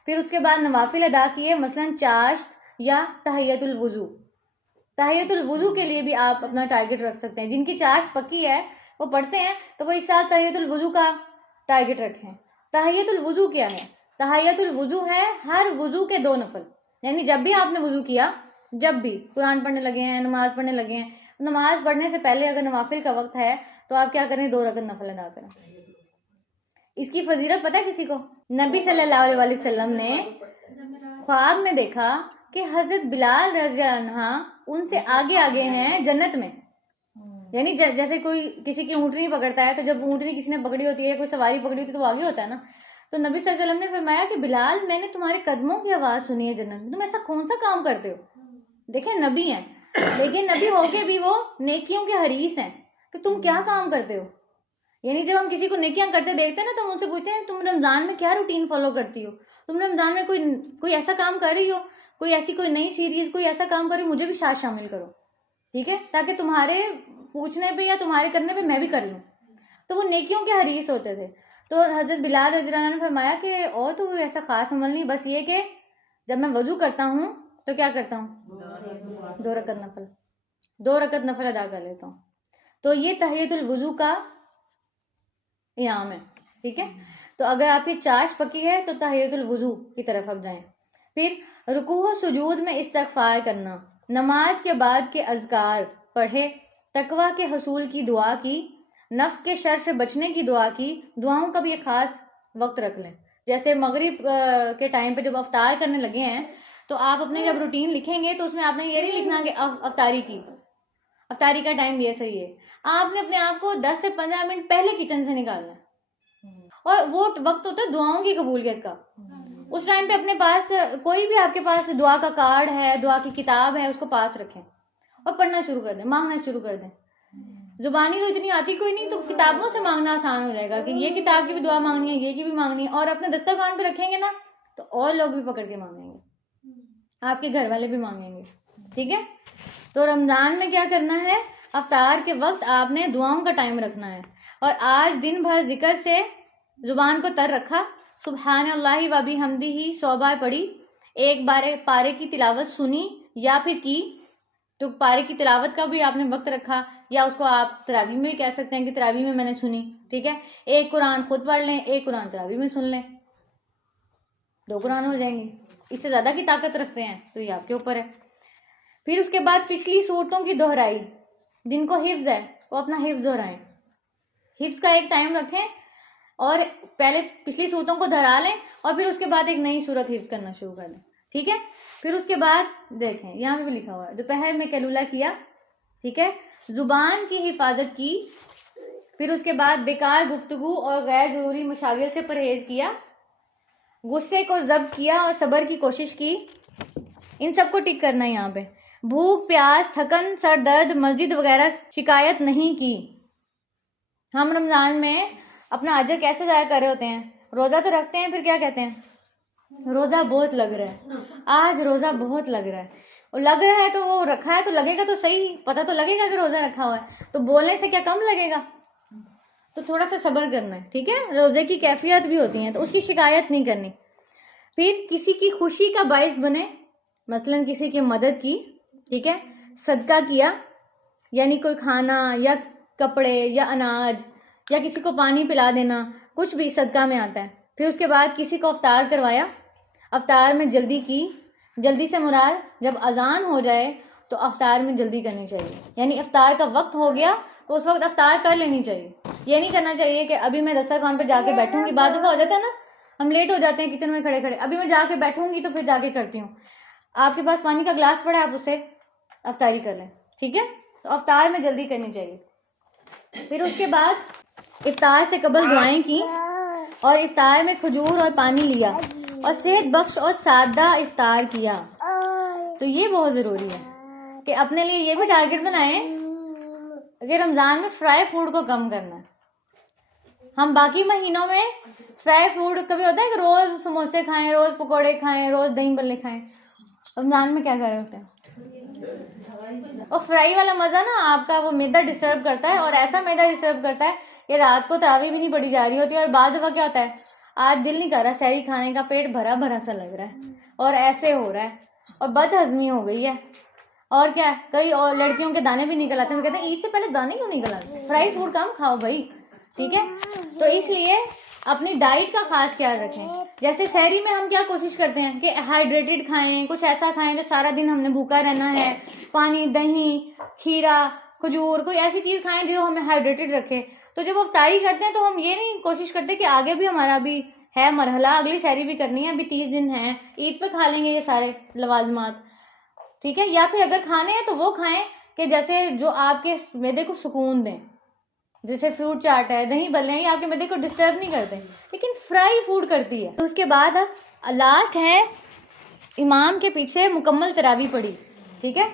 پھر اس کے بعد نوافل ادا کیے، مثلا چاشت یا تحیۃ الوضو. تحیۃ الوضو کے لیے بھی آپ اپنا ٹارگٹ رکھ سکتے ہیں. جن کی چاشت پکی ہے وہ پڑھتے ہیں تو وہ اس سال تحیۃ الوضو کا ٹارگٹ رکھیں. تحیۃ الوضو کیا ہے؟ تحیۃ الوضو ہے ہر وضو کے 2 نفل. یعنی جب بھی آپ نے وضو کیا، جب بھی قرآن پڑھنے لگے ہیں، نماز پڑھنے لگے ہیں، نماز پڑھنے سے پہلے اگر نوافل کا وقت ہے تو آپ کیا کریں، 2 رکعت نفل ادا کریں. اس کی فضیلت پتہ ہے کسی کو؟ نبی صلی اللہ علیہ وسلم نے خواب میں دیکھا کہ حضرت بلال رضی اللہ عنہ ان سے آگے آگے ہیں جنت میں. یعنی جیسے کوئی کسی کی اونٹنی پکڑتا ہے تو جب اونٹنی کسی نے پکڑی ہوتی ہے، کوئی سواری پکڑی ہوتی ہے تو وہ آگے ہوتا ہے نا. تو نبی صلی اللہ علیہ وسلم نے فرمایا کہ بلال میں نے تمہارے قدموں کی آواز سنی ہے جنت میں، تم ایسا کون سا کام کرتے ہو؟ دیکھیں نبی ہیں، لیکن نبی ہو کے بھی وہ نیکیوں کے حریص ہیں کہ تم کیا کام کرتے ہو. یعنی جب ہم کسی کو نیکیاں کرتے دیکھتے ہیں نا تو ہم ان سے پوچھتے ہیں تم رمضان میں کیا روٹین فالو کرتی ہو، تم رمضان میں کوئی ایسا کام کر رہی ہو، کوئی ایسی کوئی نئی سیریز، کوئی ایسا کام کر رہی ہو، مجھے بھی ساتھ شامل کرو. ٹھیک ہے، تاکہ تمہارے پوچھنے پہ یا تمہارے کرنے پہ میں بھی کر لوں. تو وہ نیکیوں کے حریص ہوتے تھے. تو حضرت بلال رضی اللہ عنہ نے فرمایا کہ اور تو کوئی ایسا خاص عمل نہیں، بس یہ کہ جب میں وضو کرتا ہوں تو کیا کرتا ہوں، 2 رکعت نفل ادا کر لیتا ہوں. تو یہ تحیۃ الوضو کا انعام ہے. ٹھیک ہے، تو اگر آپ کی چاش پکی ہے تو تحیۃ الوضو کی طرف آپ جائیں. پھر رکوع و سجود میں استغفار کرنا، نماز کے بعد کے اذکار پڑھے، تقویٰ کے حصول کی دعا کی، نفس کے شر سے بچنے کی دعا کی. دعاؤں کا بھی ایک خاص وقت رکھ لیں. جیسے مغرب کے ٹائم پہ جب افطار کرنے لگے ہیں تو آپ اپنے جب روٹین لکھیں گے تو اس میں آپ نے یہ نہیں لکھنا کہ افطاری کا ٹائم یہ صحیح ہے. آپ نے اپنے آپ کو 10 سے 15 منٹ پہلے کچن سے نکالنا ہے، اور وہ وقت ہوتا ہے دعاؤں کی قبولیت کا. اس ٹائم پہ اپنے پاس کوئی بھی آپ کے پاس دعا کا کارڈ ہے، دعا کی کتاب ہے، اس کو پاس رکھیں اور پڑھنا شروع کر دیں، مانگنا شروع کر دیں. زبانی تو اتنی آتی کوئی نہیں، تو کتابوں سے مانگنا آسان ہو جائے گا کہ یہ کتاب کی بھی دعا مانگنی ہے، یہ کی بھی مانگنی ہے. اور اپنے دسترخوان پہ رکھیں گے نا تو اور لوگ بھی پکڑ کے مانگیں گے، آپ کے گھر والے بھی مانگیں گے. ٹھیک ہے، تو رمضان میں کیا کرنا ہے، افطار کے وقت آپ نے دعاؤں کا ٹائم رکھنا ہے. اور آج دن بھر ذکر سے زبان کو تر رکھا، سبحان اللہ و بحمدہ 100 بار پڑھی، ایک بار پارے کی تلاوت سنی یا پھر کی تو پارے کی تلاوت کا بھی آپ نے وقت رکھا، یا اس کو آپ تراویح میں بھی کہہ سکتے ہیں کہ تراویح میں نے سنی. ٹھیک ہے، ایک قرآن خود پڑھ لیں، ایک قرآن تراویح میں سن لیں، 2 قرآن ہو جائیں گے. اس سے زیادہ کی طاقت رکھتے ہیں تو یہ آپ کے اوپر ہے. پھر اس کے بعد پچھلی صورتوں کی دہرائی، جن کو حفظ ہے وہ اپنا حفظ دہرائیں. حفظ کا ایک ٹائم رکھیں اور پہلے پچھلی صورتوں کو دہرا لیں اور پھر اس کے بعد ایک نئی صورت حفظ کرنا شروع کر دیں. ٹھیک ہے، پھر اس کے بعد دیکھیں یہاں پہ بھی لکھا ہوا ہے دوپہر میں قیلولہ کیا. ٹھیک ہے، زبان کی حفاظت کی. پھر اس کے بعد بیکار گفتگو اور غیر ضروری مشاغل سے پرہیز کیا، غصے کو ضبط کیا اور صبر کی کوشش کی. ان سب کو ٹک کرنا ہے یہاں پہ. بھوک، پیاس، تھکن، سر درد، مسجد وغیرہ شکایت نہیں کی. ہم رمضان میں اپنا اجر کیسے ضائع کر رہے ہوتے ہیں، روزہ تو رکھتے ہیں، پھر کیا کہتے ہیں روزہ بہت لگ رہا ہے، آج روزہ بہت لگ رہا ہے. اور لگ رہا ہے تو وہ رکھا ہے تو لگے گا تو صحیح، پتہ تو لگے گا کہ روزہ رکھا ہوا ہے، تو بولنے سے کیا کم لگے گا. تو تھوڑا سا صبر کرنا ہے. ٹھیک ہے، روزے کی کیفیت بھی ہوتی ہیں تو اس کی شکایت نہیں کرنی. پھر کسی کی خوشی کا باعث بنے، مثلا کسی کی مدد کی. ٹھیک ہے، صدقہ کیا، یعنی کوئی کھانا یا کپڑے یا اناج یا کسی کو پانی پلا دینا، کچھ بھی صدقہ میں آتا ہے. پھر اس کے بعد کسی کو افطار کروایا، افطار میں جلدی کی. جلدی سے مراد جب اذان ہو جائے تو افطار میں جلدی کرنی چاہیے، یعنی افطار کا وقت ہو گیا تو اس وقت افطار کر لینی چاہیے. یہ نہیں کرنا چاہیے کہ ابھی میں دسترخوان پہ جا کے بیٹھوں گی. بعد دفعہ ہو جاتا ہے نا، ہم لیٹ ہو جاتے ہیں کچن میں کھڑے کھڑے، ابھی میں جا کے بیٹھوں گی تو پھر جا کے کرتی ہوں. آپ کے پاس پانی کا گلاس پڑا ہے، آپ اسے افطاری کر لیں. ٹھیک ہے، تو افطار میں جلدی کرنی چاہیے. پھر اس کے بعد افطار سے قبل دعائیں کی اور افطار میں کھجور اور پانی لیا اور صحت بخش اور سادہ افطار کیا. تو یہ بہت ضروری ہے کہ اپنے لیے یہ بھی ٹارگٹ بنائیں کہ رمضان میں فرائی فوڈ کو کم کرنا ہے. ہم باقی مہینوں میں فرائی فوڈ کبھی ہوتا ہے کہ روز سموسے کھائیں، روز پکوڑے کھائیں، روز دہی بلے کھائیں. رمضان میں کیا کر رہے ہوتے ہیں؟ اور فرائی والا مزہ نا آپ کا وہ میدا ڈسٹرب کرتا ہے، اور ایسا میدا ڈسٹرب کرتا ہے کہ رات کو تراویح بھی نہیں پڑھی جا رہی ہوتی. اور بعد دفعہ کیا ہوتا ہے، آج دل نہیں کر رہا سحری کھانے کا، پیٹ بھرا بھرا سا لگ رہا ہے اور ایسے ہو رہا ہے اور بد ہضمی ہو گئی ہے. اور کیا، کئی اور لڑکیوں کے دانے بھی نکل آتے ہیں. کہتے ہیں عید سے پہلے دانے کیوں نکل آتے؟ فرائی فوڈ کم کھاؤ بھائی. ٹھیک ہے، تو اس لیے اپنی ڈائٹ کا خاص خیال رکھیں. جیسے سحری میں ہم کیا کوشش کرتے ہیں کہ ہائیڈریٹڈ کھائیں، کچھ ایسا کھائیں جو سارا دن ہم نے بھوکا رہنا ہے، پانی، دہی، کھیرا، کھجور، کوئی ایسی چیز کھائیں جو ہمیں ہائیڈریٹڈ رکھے. تو جب افطاری کرتے ہیں تو ہم یہ نہیں کوشش کرتے کہ آگے بھی ہمارا بھی ہے مرحلہ، اگلی سحری بھی کرنی ہے، ابھی 30 دن ہیں، عید پہ کھا لیں گے یہ سارے لوازمات. ٹھیک ہے، یا پھر اگر کھانے ہیں تو وہ کھائیں کہ جیسے جو آپ کے معدے کو سکون دیں، جیسے فروٹ چاٹ ہے، دہی بلے ہیں، یہ آپ کے معدے کو ڈسٹرب نہیں کرتے لیکن فرائی فوڈ کرتی ہے. تو اس کے بعد لاسٹ ہے امام کے پیچھے مکمل تراویح پڑھی. ٹھیک ہے،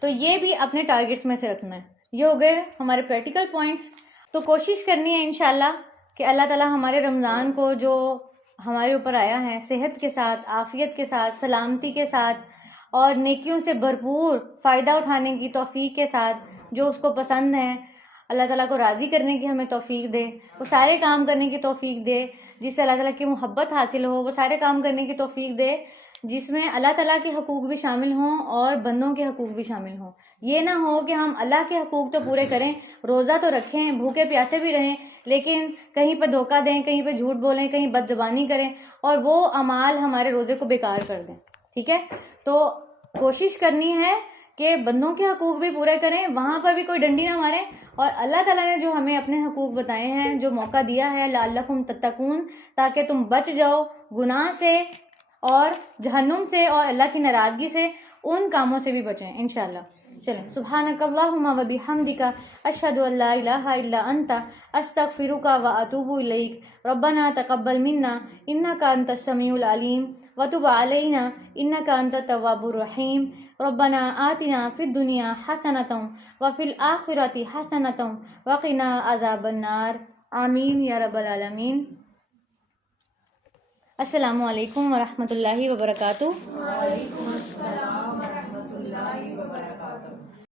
تو یہ بھی اپنے ٹارگٹس میں سے رکھنا ہے. یہ ہو گئے ہمارے پریکٹیکل پوائنٹس. تو کوشش کرنی ہے انشاءاللہ کہ اللہ تعالی ہمارے رمضان کو جو ہمارے اوپر آیا ہے صحت کے ساتھ، عافیت کے ساتھ، سلامتی کے ساتھ اور نیکیوں سے بھرپور فائدہ اٹھانے کی توفیق کے ساتھ، جو اس کو پسند ہے، اللہ تعالیٰ کو راضی کرنے کی ہمیں توفیق دے، وہ سارے کام کرنے کی توفیق دے جس سے اللہ تعالیٰ کی محبت حاصل ہو، وہ سارے کام کرنے کی توفیق دے جس میں اللہ تعالیٰ کے حقوق بھی شامل ہوں اور بندوں کے حقوق بھی شامل ہوں۔ یہ نہ ہو کہ ہم اللہ کے حقوق تو پورے کریں، روزہ تو رکھیں، بھوکے پیاسے بھی رہیں، لیکن کہیں پہ دھوکہ دیں، کہیں پہ جھوٹ بولیں، کہیں بد زبانی کریں اور وہ اعمال ہمارے روزے کو بیکار کر دیں، ٹھیک ہے؟ تو کوشش کرنی ہے کہ بندوں کے حقوق بھی پورے کریں، وہاں پر بھی کوئی ڈنڈی نہ ماریں، اور اللہ تعالیٰ نے جو ہمیں اپنے حقوق بتائے ہیں، جو موقع دیا ہے لعلکم تتقون، تاکہ تم بچ جاؤ گناہ سے اور جہنم سے اور اللہ کی ناراضگی سے، ان کاموں سے بھی بچیں انشاءاللہ۔ چلیں، سبحانک اللہم و بحمدک، اشہد ان لا الہ الا انت، استغفرک و اتوب الیک، ربنا تقبل منا انک انت السمیع العلیم وتب علینا انک انت التواب الرحیم، ربنا آتنا فی الدنیا حسنۃ وفی الآخرۃ حسنۃ وقنا عذاب النار، آمین یا رب العالمین۔ السلام علیکم ورحمۃ اللہ وبرکاتہ۔